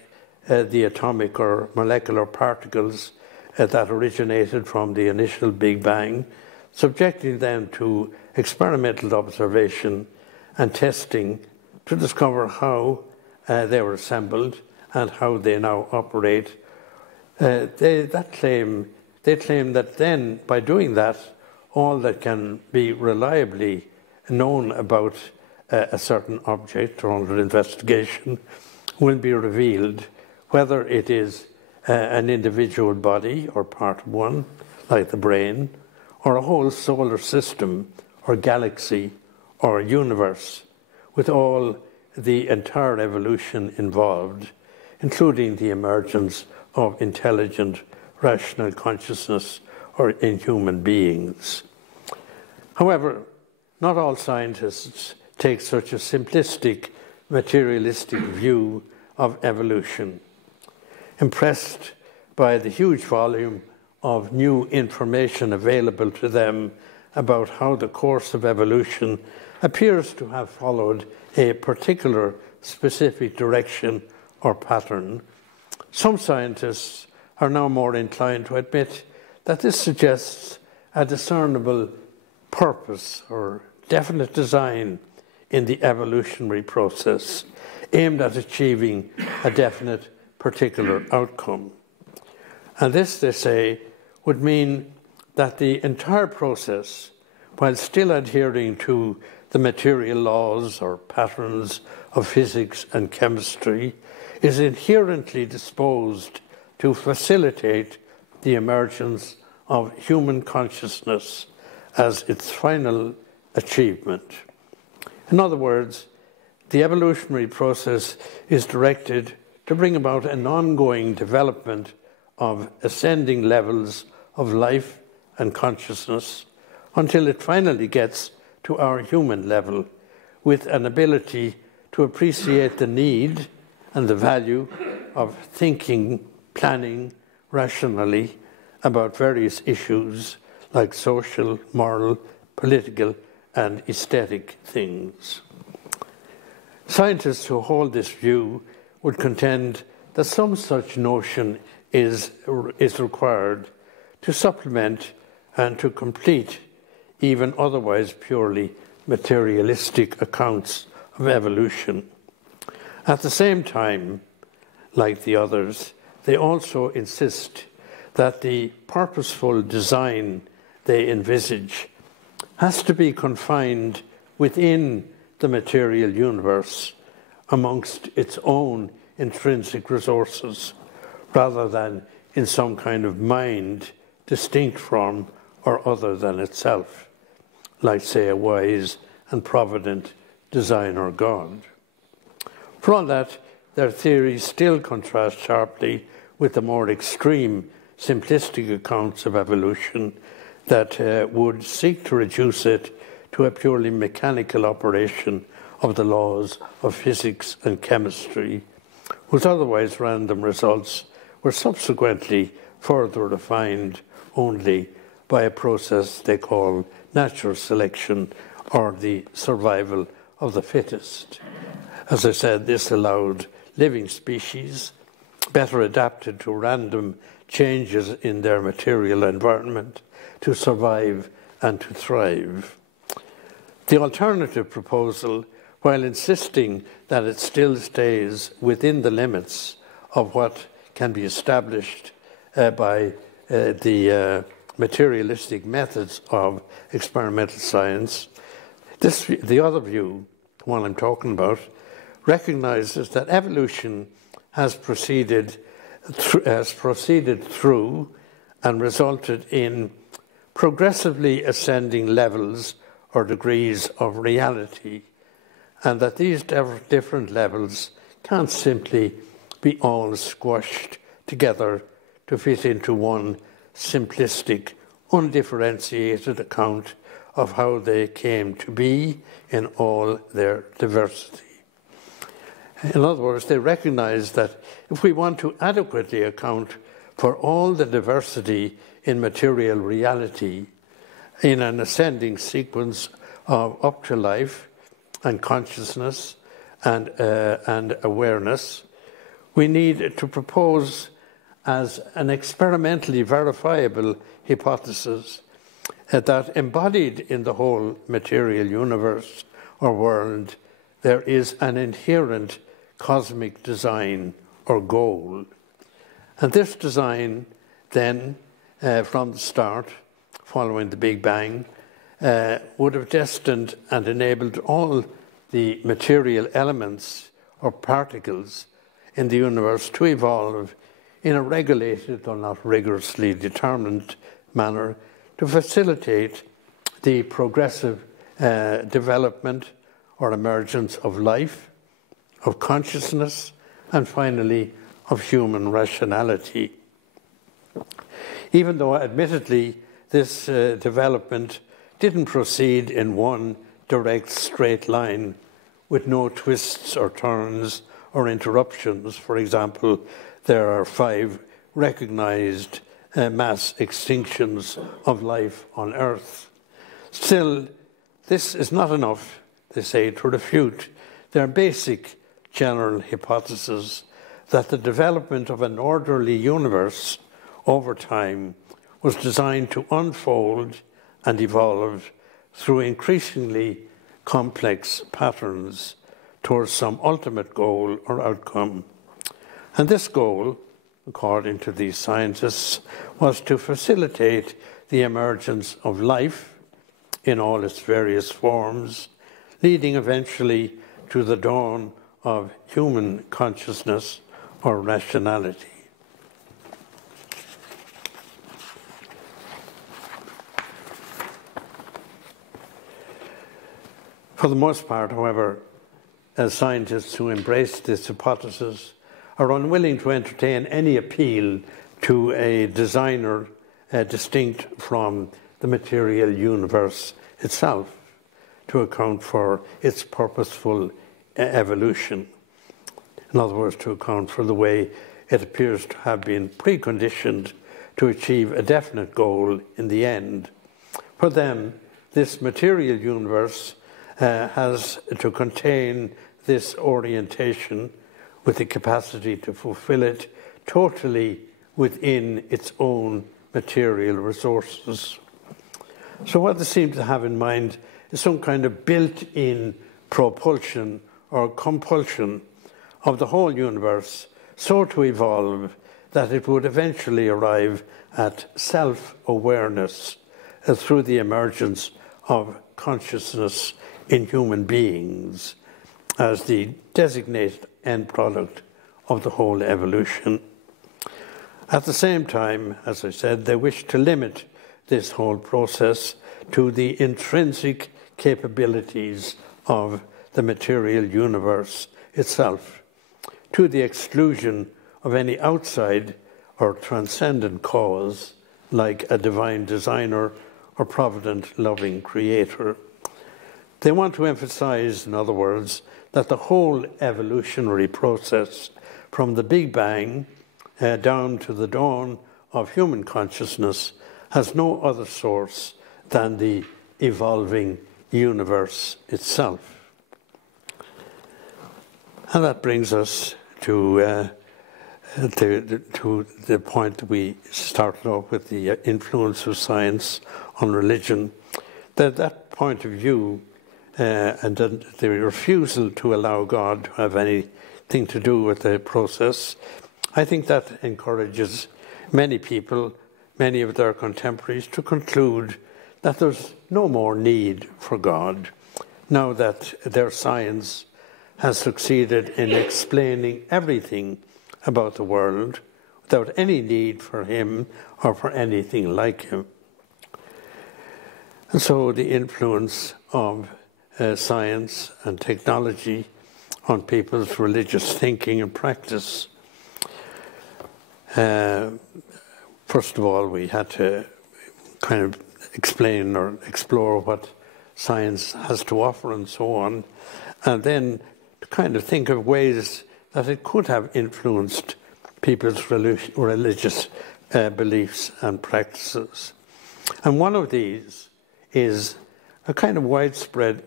the atomic or molecular particles that originated from the initial Big Bang, subjecting them to experimental observation and testing to discover how they were assembled and how they now operate. They claim that then, by doing that, all that can be reliably known about a certain object or under investigation will be revealed, whether it is an individual body or part of one, like the brain, or a whole solar system or galaxy or universe, with all the entire evolution involved, including the emergence of intelligent, rational consciousness or in human beings. However, not all scientists take such a simplistic, materialistic view of evolution. Impressed by the huge volume of new information available to them about how the course of evolution appears to have followed a particular specific direction or pattern, some scientists are now more inclined to admit that this suggests a discernible purpose or definite design in the evolutionary process aimed at achieving a definite particular outcome. And this, they say, would mean that the entire process, while still adhering to the material laws or patterns of physics and chemistry, is inherently disposed to facilitate the emergence of human consciousness as its final achievement. In other words, the evolutionary process is directed to bring about an ongoing development of ascending levels of life and consciousness, until it finally gets to our human level with an ability to appreciate the need and the value of thinking, planning rationally about various issues like social, moral, political, and aesthetic things. Scientists who hold this view would contend that some such notion is required to supplement and to complete even otherwise purely materialistic accounts of evolution. At the same time, like the others, they also insist that the purposeful design they envisage has to be confined within the material universe amongst its own intrinsic resources, rather than in some kind of mind distinct from or other than itself, like, say, a wise and provident designer God. For all that, their theories still contrast sharply with the more extreme, simplistic accounts of evolution that would seek to reduce it to a purely mechanical operation of the laws of physics and chemistry, whose otherwise random results were subsequently further refined only by a process they call natural selection or the survival of the fittest. As I said, this allowed living species, better adapted to random changes in their material environment, to survive and to thrive. The alternative proposal, while insisting that it still stays within the limits of what can be established by the materialistic methods of experimental science, the other view, the one I'm talking about, recognizes that evolution has proceeded through and resulted in progressively ascending levels or degrees of reality, and that these different levels can't simply be all squashed together to fit into one simplistic, undifferentiated account of how they came to be in all their diversity. In other words, they recognize that if we want to adequately account for all the diversity in material reality in an ascending sequence of up to life and consciousness and awareness, we need to propose as an experimentally verifiable hypothesis that embodied in the whole material universe or world, there is an inherent cosmic design or goal. And this design then, from the start, following the Big Bang, would have destined and enabled all the material elements or particles in the universe to evolve in a regulated, though not rigorously determined manner, to facilitate the progressive development or emergence of life, of consciousness, and finally of human rationality. Even though admittedly this development didn't proceed in one direct straight line with no twists or turns or interruptions. For example, there are 5 recognized mass extinctions of life on Earth. Still, this is not enough, they say, to refute their basic general hypothesis that the development of an orderly universe over time was designed to unfold and evolve through increasingly complex patterns towards some ultimate goal or outcome. And this goal, according to these scientists, was to facilitate the emergence of life in all its various forms, leading eventually to the dawn of human consciousness or rationality. For the most part, however, as scientists who embrace this hypothesis are unwilling to entertain any appeal to a designer distinct from the material universe itself to account for its purposeful evolution. In other words, to account for the way it appears to have been preconditioned to achieve a definite goal in the end. For them, this material universe has to contain this orientation with the capacity to fulfill it totally within its own material resources. So what they seem to have in mind is some kind of built-in propulsion or compulsion of the whole universe so to evolve that it would eventually arrive at self-awareness through the emergence of consciousness in human beings as the designated end product of the whole evolution. At the same time, as I said, they wish to limit this whole process to the intrinsic capabilities of the material universe itself, to the exclusion of any outside or transcendent cause like a divine designer or provident loving creator. They want to emphasize, in other words, that the whole evolutionary process from the Big Bang down to the dawn of human consciousness has no other source than the evolving universe itself. And that brings us to the point that we started off with, the influence of science on religion. That point of view and the refusal to allow God to have anything to do with the process, I think that encourages many people, many of their contemporaries, to conclude that there's no more need for God now that their science has succeeded in explaining everything about the world without any need for him or for anything like him. And so the influence of science and technology on people's religious thinking and practice. First of all, we had to kind of explain or explore what science has to offer and so on, and then to kind of think of ways that it could have influenced people's religious beliefs and practices. And one of these is a kind of widespread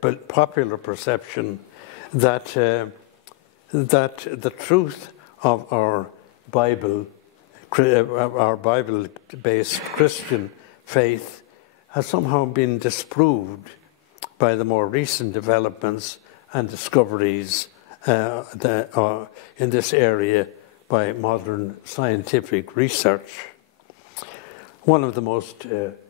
but popular perception that the truth of our Bible-based Christian faith has somehow been disproved by the more recent developments and discoveries in this area by modern scientific research. One of the most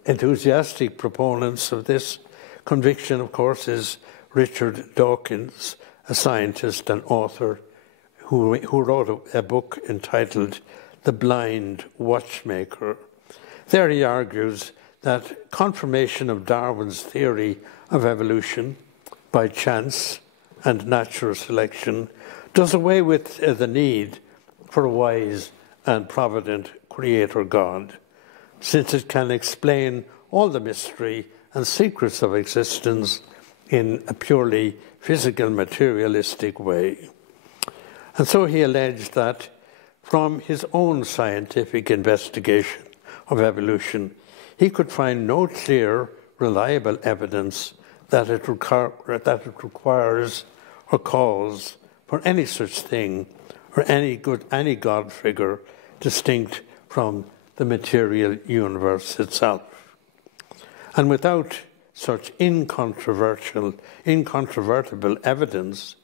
enthusiastic proponents of this conviction, of course, is Richard Dawkins, a scientist and author who wrote a book entitled The Blind Watchmaker. There he argues that confirmation of Darwin's theory of evolution by chance and natural selection does away with the need for a wise and provident creator God, since it can explain all the mystery and secrets of existence in a purely physical, materialistic way. And so he alleged that from his own scientific investigation of evolution, he could find no clear, reliable evidence that it requires or calls for any such thing or any God figure distinct from the material universe itself. And without such incontrovertible evidence,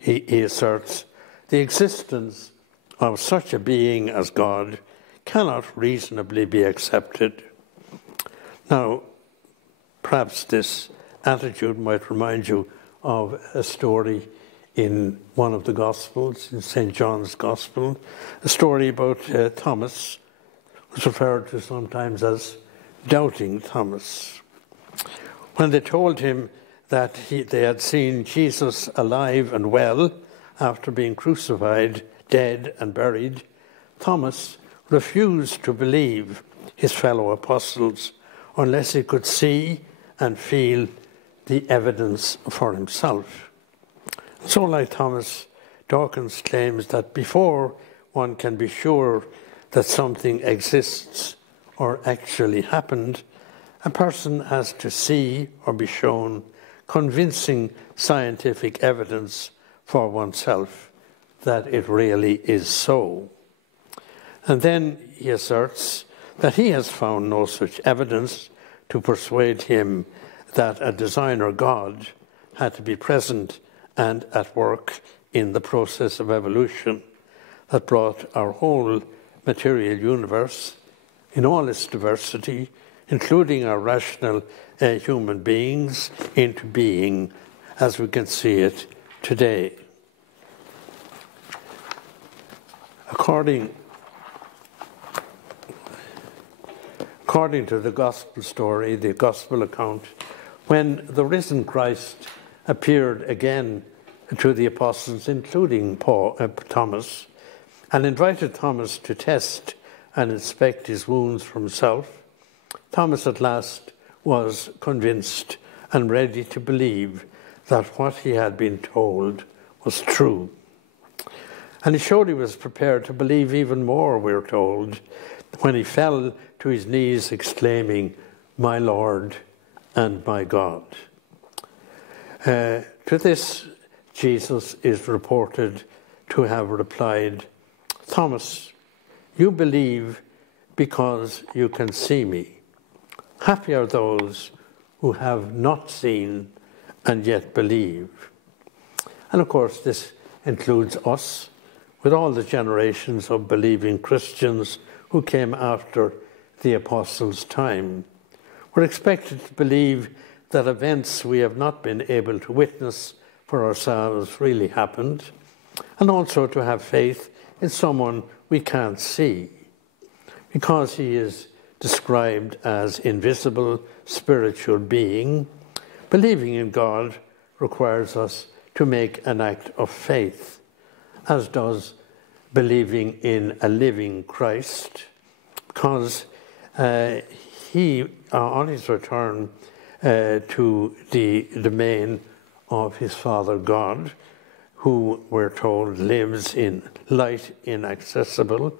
he asserts, the existence of such a being as God cannot reasonably be accepted. Now, perhaps this attitude might remind you of a story in one of the Gospels, in St. John's Gospel, a story about Thomas, who's referred to sometimes as Doubting Thomas. When they told him that they had seen Jesus alive and well after being crucified, dead and buried, Thomas refused to believe his fellow apostles unless he could see and feel the evidence for himself. So, like Thomas, Dawkins claims that before one can be sure that something exists or actually happened, a person has to see or be shown convincing scientific evidence for oneself that it really is so. And then he asserts that he has found no such evidence to persuade him that a designer God had to be present and at work in the process of evolution that brought our whole material universe in all its diversity, including our rational human beings, into being as we can see it today. According to the gospel story, the gospel account, when the risen Christ appeared again to the apostles, including Thomas, and invited Thomas to test and inspect his wounds for himself, Thomas at last was convinced and ready to believe that what he had been told was true. And he showed he was prepared to believe even more, we're told, when he fell to his knees exclaiming, "My Lord and my God." To this, Jesus is reported to have replied, "Thomas, you believe because you can see me. Happy are those who have not seen and yet believe." And of course, this includes us, with all the generations of believing Christians who came after the apostles' time. We're expected to believe that events we have not been able to witness for ourselves really happened, and also to have faith in someone we can't see, because he is described as invisible spiritual being. Believing in God requires us to make an act of faith, as does believing in a living Christ, because he, on his return to the domain of his Father God, who we're told lives in light inaccessible,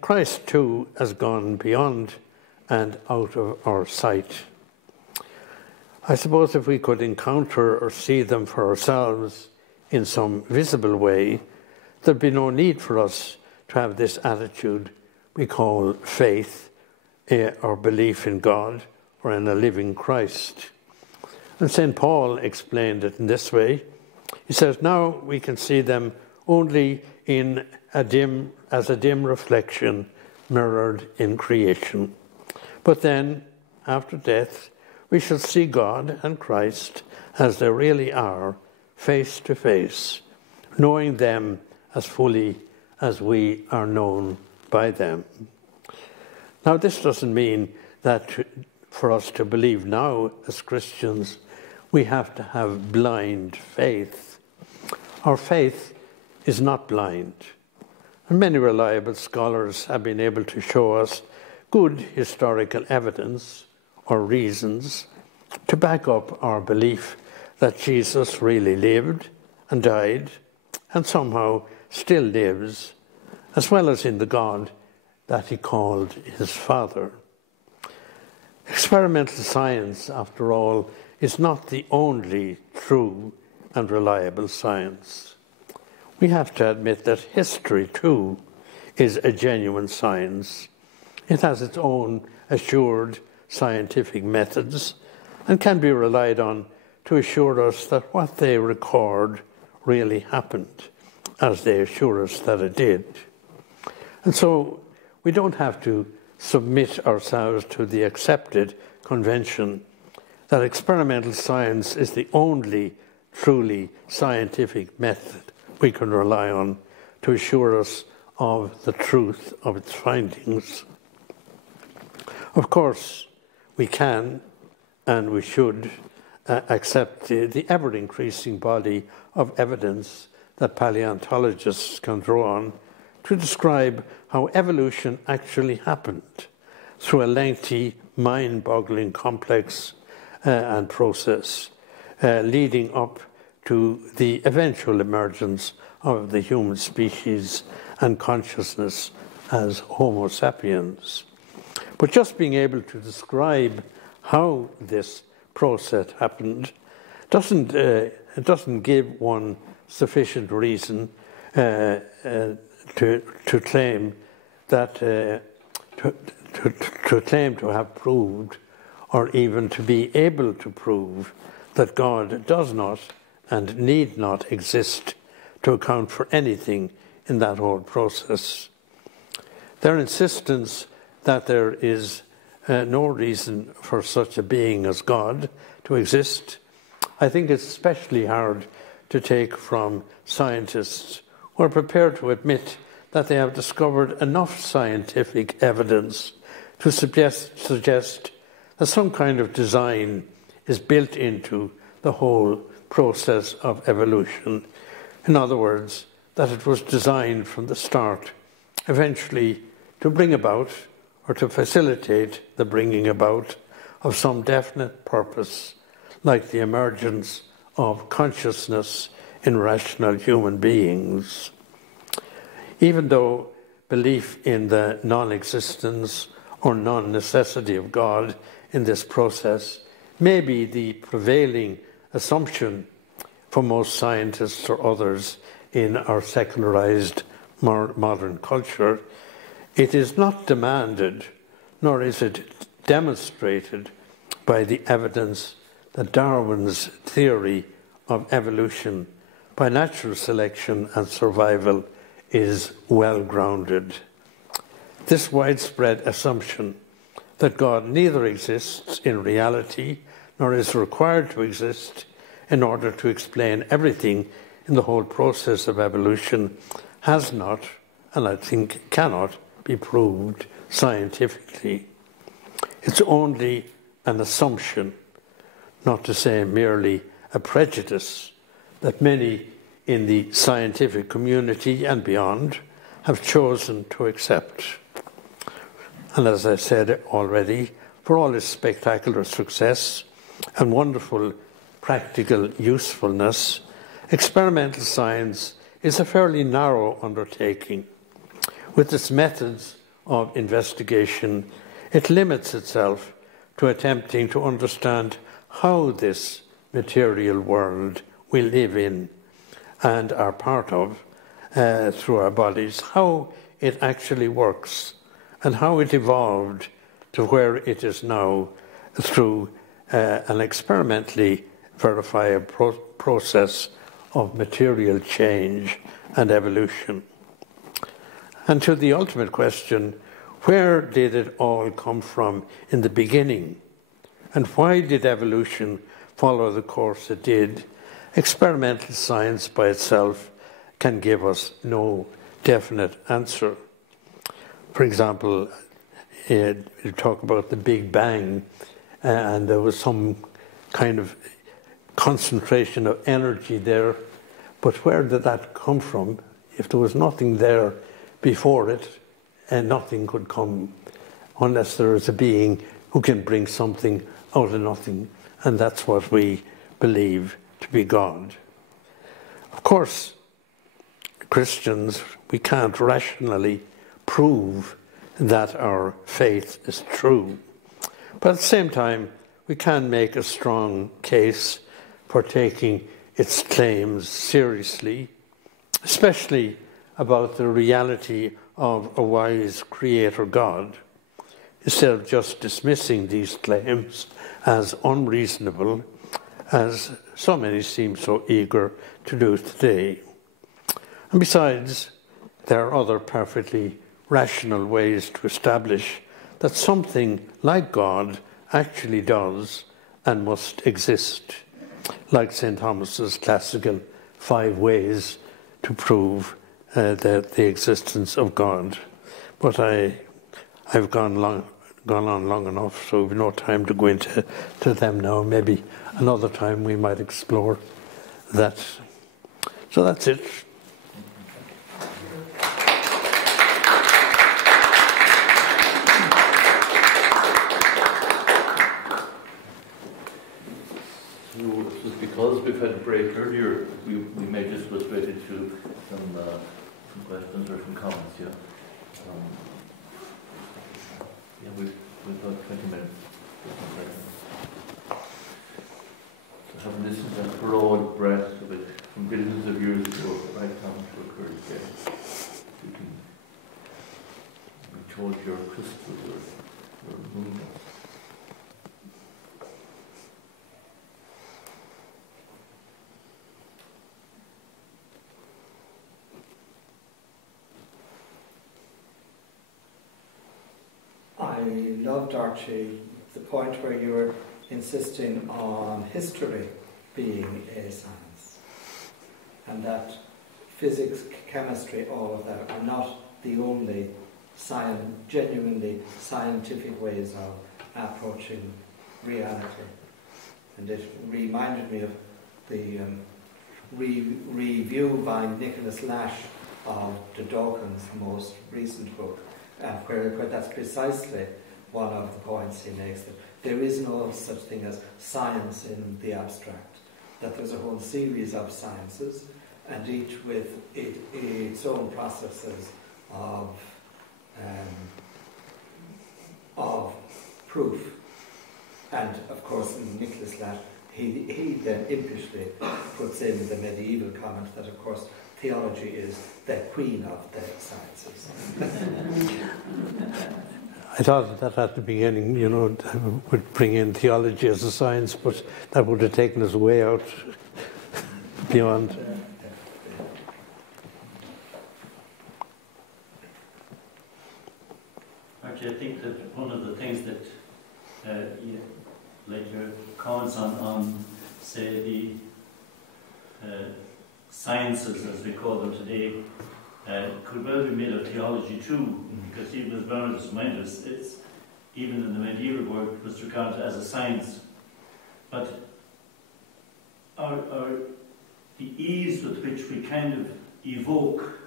Christ too has gone beyond and out of our sight. I suppose if we could encounter or see them for ourselves in some visible way, there'd be no need for us to have this attitude we call faith or belief in God or in a living Christ. And St. Paul explained it in this way. He says, "Now we can see them only as a dim reflection mirrored in creation. But then, after death, we shall see God and Christ as they really are, face to face, knowing them as fully as we are known by them." Now, this doesn't mean that for us to believe now as Christians, we have to have blind faith. Our faith is not blind. And many reliable scholars have been able to show us good historical evidence or reasons to back up our belief that Jesus really lived and died and somehow still lives, as well as in the God that he called his Father. Experimental science, after all, is not the only true and reliable science. We have to admit that history, too, is a genuine science. It has its own assured scientific methods and can be relied on to assure us that what they record really happened, as they assure us that it did. And so we don't have to submit ourselves to the accepted convention that experimental science is the only truly scientific method we can rely on to assure us of the truth of its findings. Of course, we can and we should accept the ever-increasing body of evidence that paleontologists can draw on to describe how evolution actually happened through a lengthy mind-boggling complex and process, leading up to the eventual emergence of the human species and consciousness as Homo sapiens. But just being able to describe how this process happened doesn't give one sufficient reason to claim that to claim to have proved, or even to be able to prove, that God does not and need not exist to account for anything in that whole process. Their insistence that there is no reason for such a being as God to exist, I think it's especially hard to take from scientists who are prepared to admit that they have discovered enough scientific evidence to suggest that some kind of design is built into the whole process of evolution. In other words, that it was designed from the start, eventually to bring about or to facilitate the bringing about of some definite purpose, like the emergence of consciousness in rational human beings. Even though belief in the non-existence or non-necessity of God in this process may be the prevailing assumption for most scientists or others in our secularized modern culture, it is not demanded, nor is it demonstrated by the evidence that Darwin's theory of evolution by natural selection and survival is well grounded. This widespread assumption that God neither exists in reality nor is required to exist in order to explain everything in the whole process of evolution has not, and I think cannot, be proved scientifically. It's only an assumption, not to say merely a prejudice, that many in the scientific community and beyond have chosen to accept. And as I said already, for all its spectacular success and wonderful practical usefulness, experimental science is a fairly narrow undertaking. With its methods of investigation, it limits itself to attempting to understand how this material world we live in and are part of through our bodies, how it actually works and how it evolved to where it is now through an experimentally verifiable process of material change and evolution. And to the ultimate question, where did it all come from in the beginning? And why did evolution follow the course it did? Experimental science by itself can give us no definite answer. For example, you talk about the Big Bang, and there was some kind of concentration of energy there, but where did that come from? If there was nothing there before it, and nothing could come unless there is a being who can bring something out of nothing, and that's what we believe to be God. Of course, Christians, we can't rationally prove that our faith is true, but at the same time, we can make a strong case for taking its claims seriously, especially about the reality of a wise creator God, instead of just dismissing these claims as unreasonable, as so many seem so eager to do today. And besides, there are other perfectly rational ways to establish that something like God actually does and must exist, like St. Thomas's classical 5 ways to prove the existence of God. But I've gone on long enough, so we've no time to go into them now. Maybe another time we might explore that. So that's it. Because we've had a break earlier, we may just go straight into some questions or some comments, yeah. Yeah, we've got 20 minutes. So having listened to that broad breath of it from billions of years ago, right down to our current day, we can be told your crystal or moon. I loved, Archie, the point where you were insisting on history being a science, and that physics, chemistry, all of that are not the only genuinely scientific ways of approaching reality. And it reminded me of the review by Nicholas Lash of de Dawkins' most recent book, where that's precisely one of the points he makes, that there is no such thing as science in the abstract, that there's a whole series of sciences, and each with its own processes of proof. And of course, in Nicholas Lash, he then impishly puts in the medieval comment that, of course, theology is the queen of the sciences. I thought that at the beginning, would bring in theology as a science, but that would have taken us way out beyond. Actually, I think that one of the things that, like your comments on say, the sciences, as we call them today, could well be made of theology too, because even as Bernard has reminded us, it's, even in the medieval world, it was regarded as a science. But the ease with which we kind of evoke,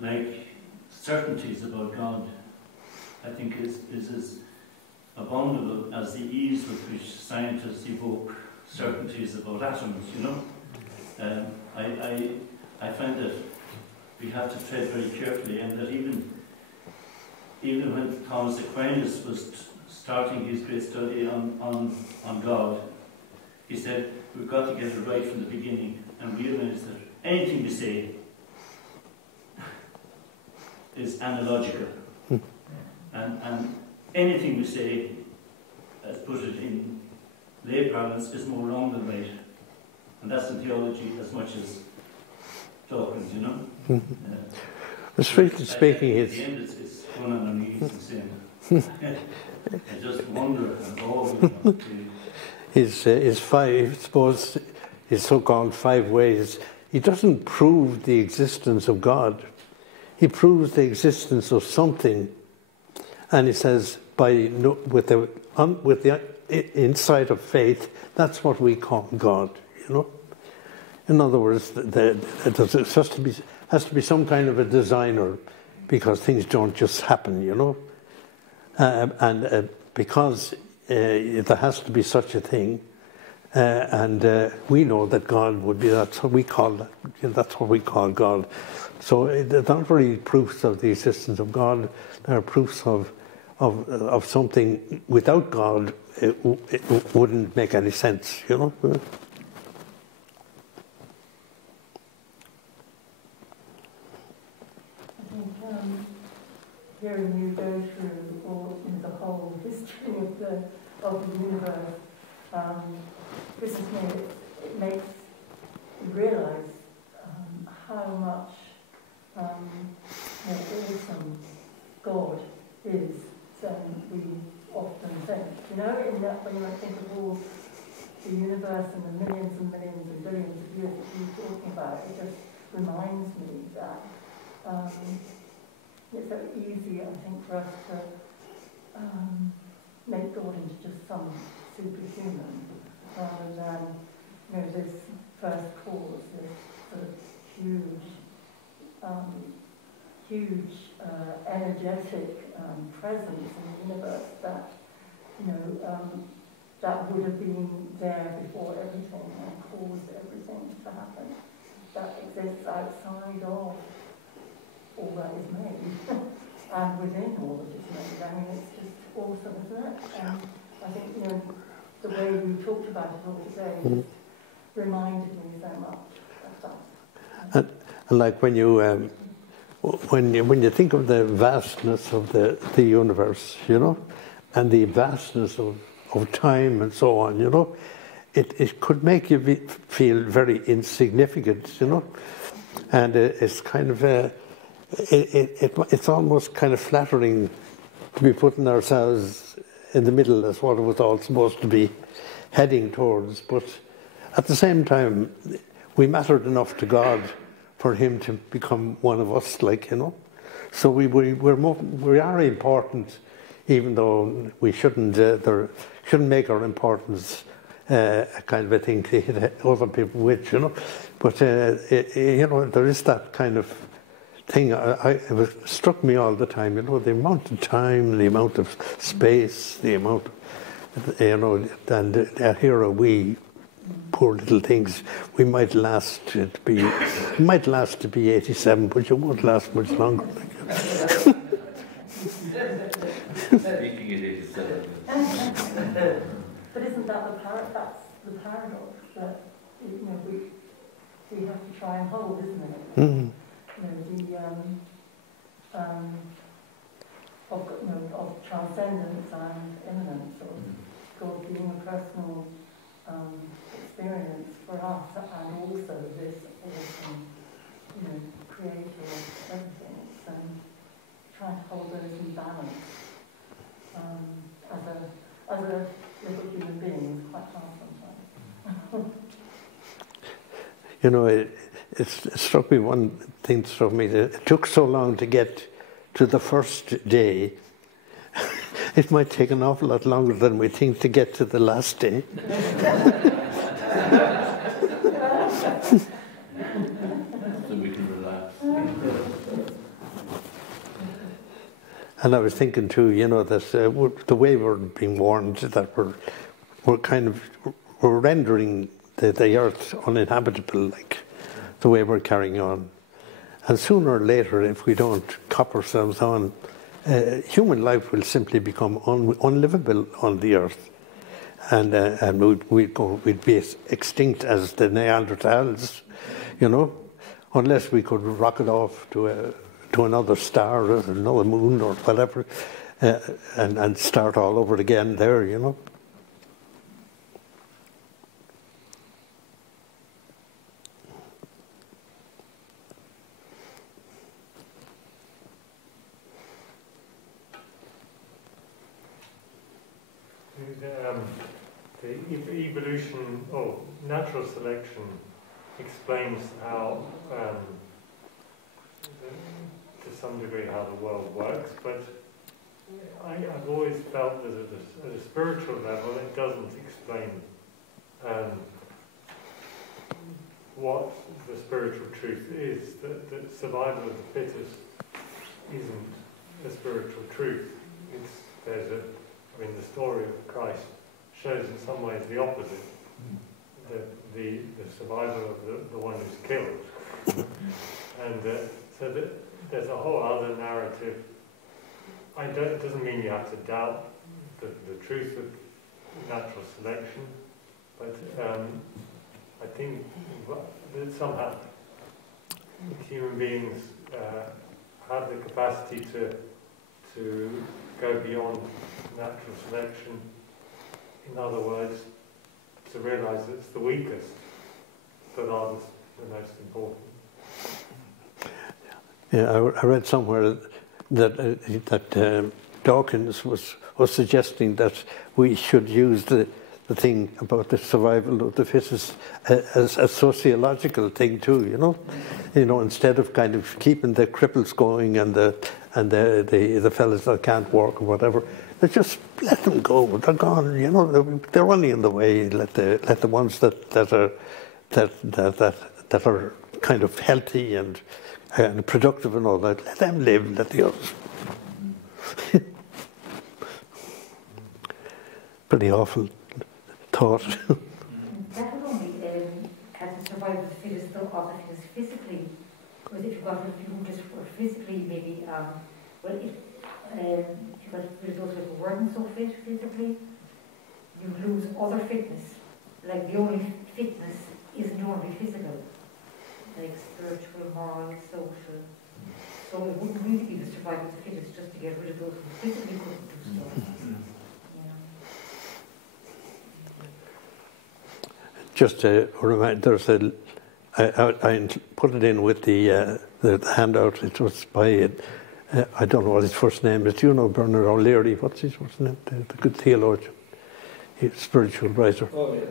like, certainties about God, I think is as abominable as the ease with which scientists evoke certainties about atoms, I find that we have to tread very carefully, and that even when Thomas Aquinas was starting his great study on God, he said, we've got to get it right from the beginning and realize that anything we say is analogical. And anything we say, as put it in lay parlance, is more wrong than right. And that's in theology as much as Dawkins, Strictly speaking, at the end, it's going on our knees and saying, I just wonder and always his so-called 5 ways, he doesn't prove the existence of God. He proves the existence of something, and he says, with the insight of faith, that's what we call God. In other words, there has to be some kind of a designer, because things don't just happen, and because there has to be such a thing, and we know that God would be. That's what we call that. That's what we call God. So they're not really proofs of the existence of God. They're proofs of something. Without God, it wouldn't make any sense, Hearing you go through the whole history of the universe, this is it makes you realise how much more awesome God is than we often think. In that when I think of all the universe and the millions and millions and billions of years that you're talking about, it just reminds me that it's so easy, I think, for us to make God into just some superhuman, rather than, this first cause, this sort of huge energetic presence in the universe that, that would have been there before everything and caused everything to happen, that exists outside of all that is made and within all that is made. I mean, it's just awesome, isn't it? And I think, you know, the way we talked about it all today just reminded me so much of that. And like when you think of the vastness of the universe, you know, and the vastness of time and so on, you know, it could make you feel very insignificant, you know, and it's kind of it's almost kind of flattering to be putting ourselves in the middle as what it was all supposed to be heading towards. But at the same time, we mattered enough to God for him to become one of us, like, you know. So we are important, even though we shouldn't make our importance a kind of a thing to hit other people with, you know. But you know, there is that kind of thing. It struck me all the time, you know, the amount of time, the amount of space, the amount, you know, and here are we, poor little things. We might last to be 87, but you won't last much longer. Speaking at 87. But isn't that that's the paradox that, you know, we have to try and hold, isn't it? Mm-hmm. You know, of transcendence and immanence, of God being a personal experience for us, and also this awesome, you know, creator of everything. It's trying to hold those in balance as a little human being is quite hard sometimes. You know, it struck me, one thing struck me, that it took so long to get to the first day. It might take an awful lot longer than we think to get to the last day. So we can relax. And I was thinking too, you know, that the way we're being warned that we're rendering the earth uninhabitable, like the way we're carrying on. And sooner or later, if we don't cop ourselves on, human life will simply become unlivable on the earth, and we'd be extinct as the Neanderthals, you know, unless we could rocket off to another star or another moon or whatever, and start all over again there, you know. The evolution or natural selection explains how, to some degree, how the world works, but I've always felt that at a spiritual level it doesn't explain what the spiritual truth is, that survival of the fittest isn't a spiritual truth. The story of Christ shows in some ways the opposite, that the survival of the one who's killed. And so that there's a whole other narrative. It doesn't mean you have to doubt the truth of natural selection, but I think that somehow human beings have the capacity to go beyond natural selection. In other words, to realise it's the weakest that are the most important. Yeah, I read somewhere that Dawkins was suggesting that we should use the thing about the survival of the fittest as a sociological thing too, you know, instead of kind of keeping the cripples going and the fellas that can't walk or whatever. But just let them go. They're gone. You know, they're only in the way. Let the ones that are kind of healthy and productive and all that. Let them live. Let the others. Pretty awful. thought. That would only as a survival of the fittest, though, of the fittest physically. Because if you just were physically maybe, well, if you got rid of those who weren't so fit physically, you lose other fitness. Like the only fitness isn't only physical, like spiritual, moral, social. So it wouldn't really be the survival of the fittest just to get rid of those who physically couldn't do stuff. Just a reminder, I put it in with the handout. It was by, I don't know what his first name is. Do you know Bernard O'Leary? What's his first name? The good theologian, he's a spiritual writer. Oh, yeah.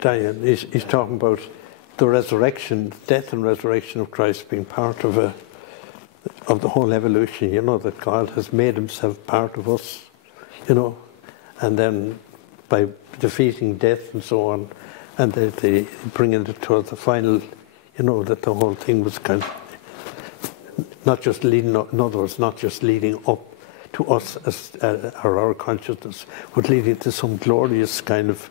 Daniel. He's talking about the resurrection, death and resurrection of Christ being part of the whole evolution, that God has made himself part of us, and then by defeating death and so on, and they bringing it towards the final, that the whole thing was kind of not just leading up, in other words, not just leading up to us as or our consciousness, but leading to some glorious kind of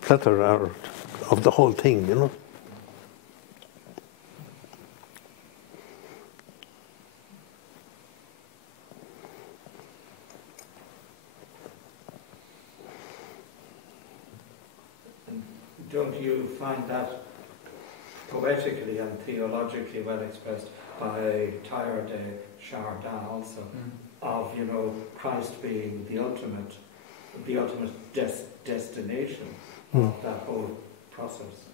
plethora of the whole thing, Don't you find that poetically and theologically well expressed by Teilhard de Chardin also, of Christ being the ultimate destination of that whole process?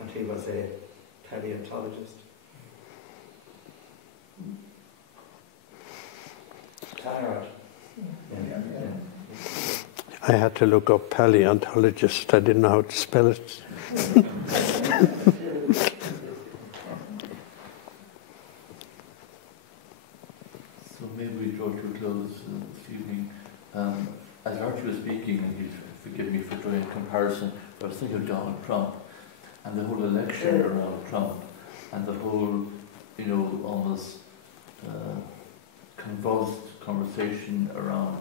And he was a paleontologist. Teilhard. I had to look up paleontologist. I didn't know how to spell it. So maybe we draw to a close this evening. As Archie was speaking, and he'd forgive me for drawing a comparison, but I was thinking of Donald Trump and the whole election around Trump and the whole, almost convulsed conversation around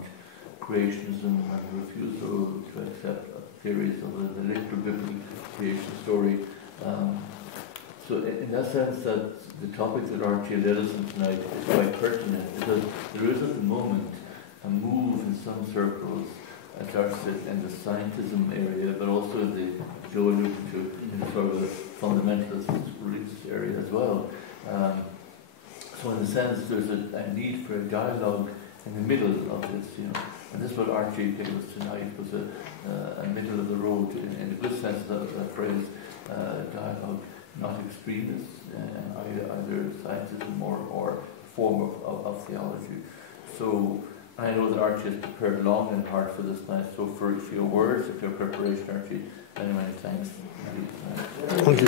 creationism and refusal to accept theories of the literal biblical creation story. So in that sense, that the topic that Archie led us on tonight is quite pertinent, because there is at the moment a move in some circles, as Archie said, in the scientism area, but also in the, Joe alluded to, in the sort of the fundamentalist religious area as well. So in a sense, there's a need for a dialogue in the middle of this, and this is what Archie gave us tonight, was a middle of the road, in the good sense of that phrase, dialogue, not extremist, either scientism or form of theology. So I know that Archie has prepared long and hard for this night, so for your words, for your preparation, Archie, many thanks. Thank you.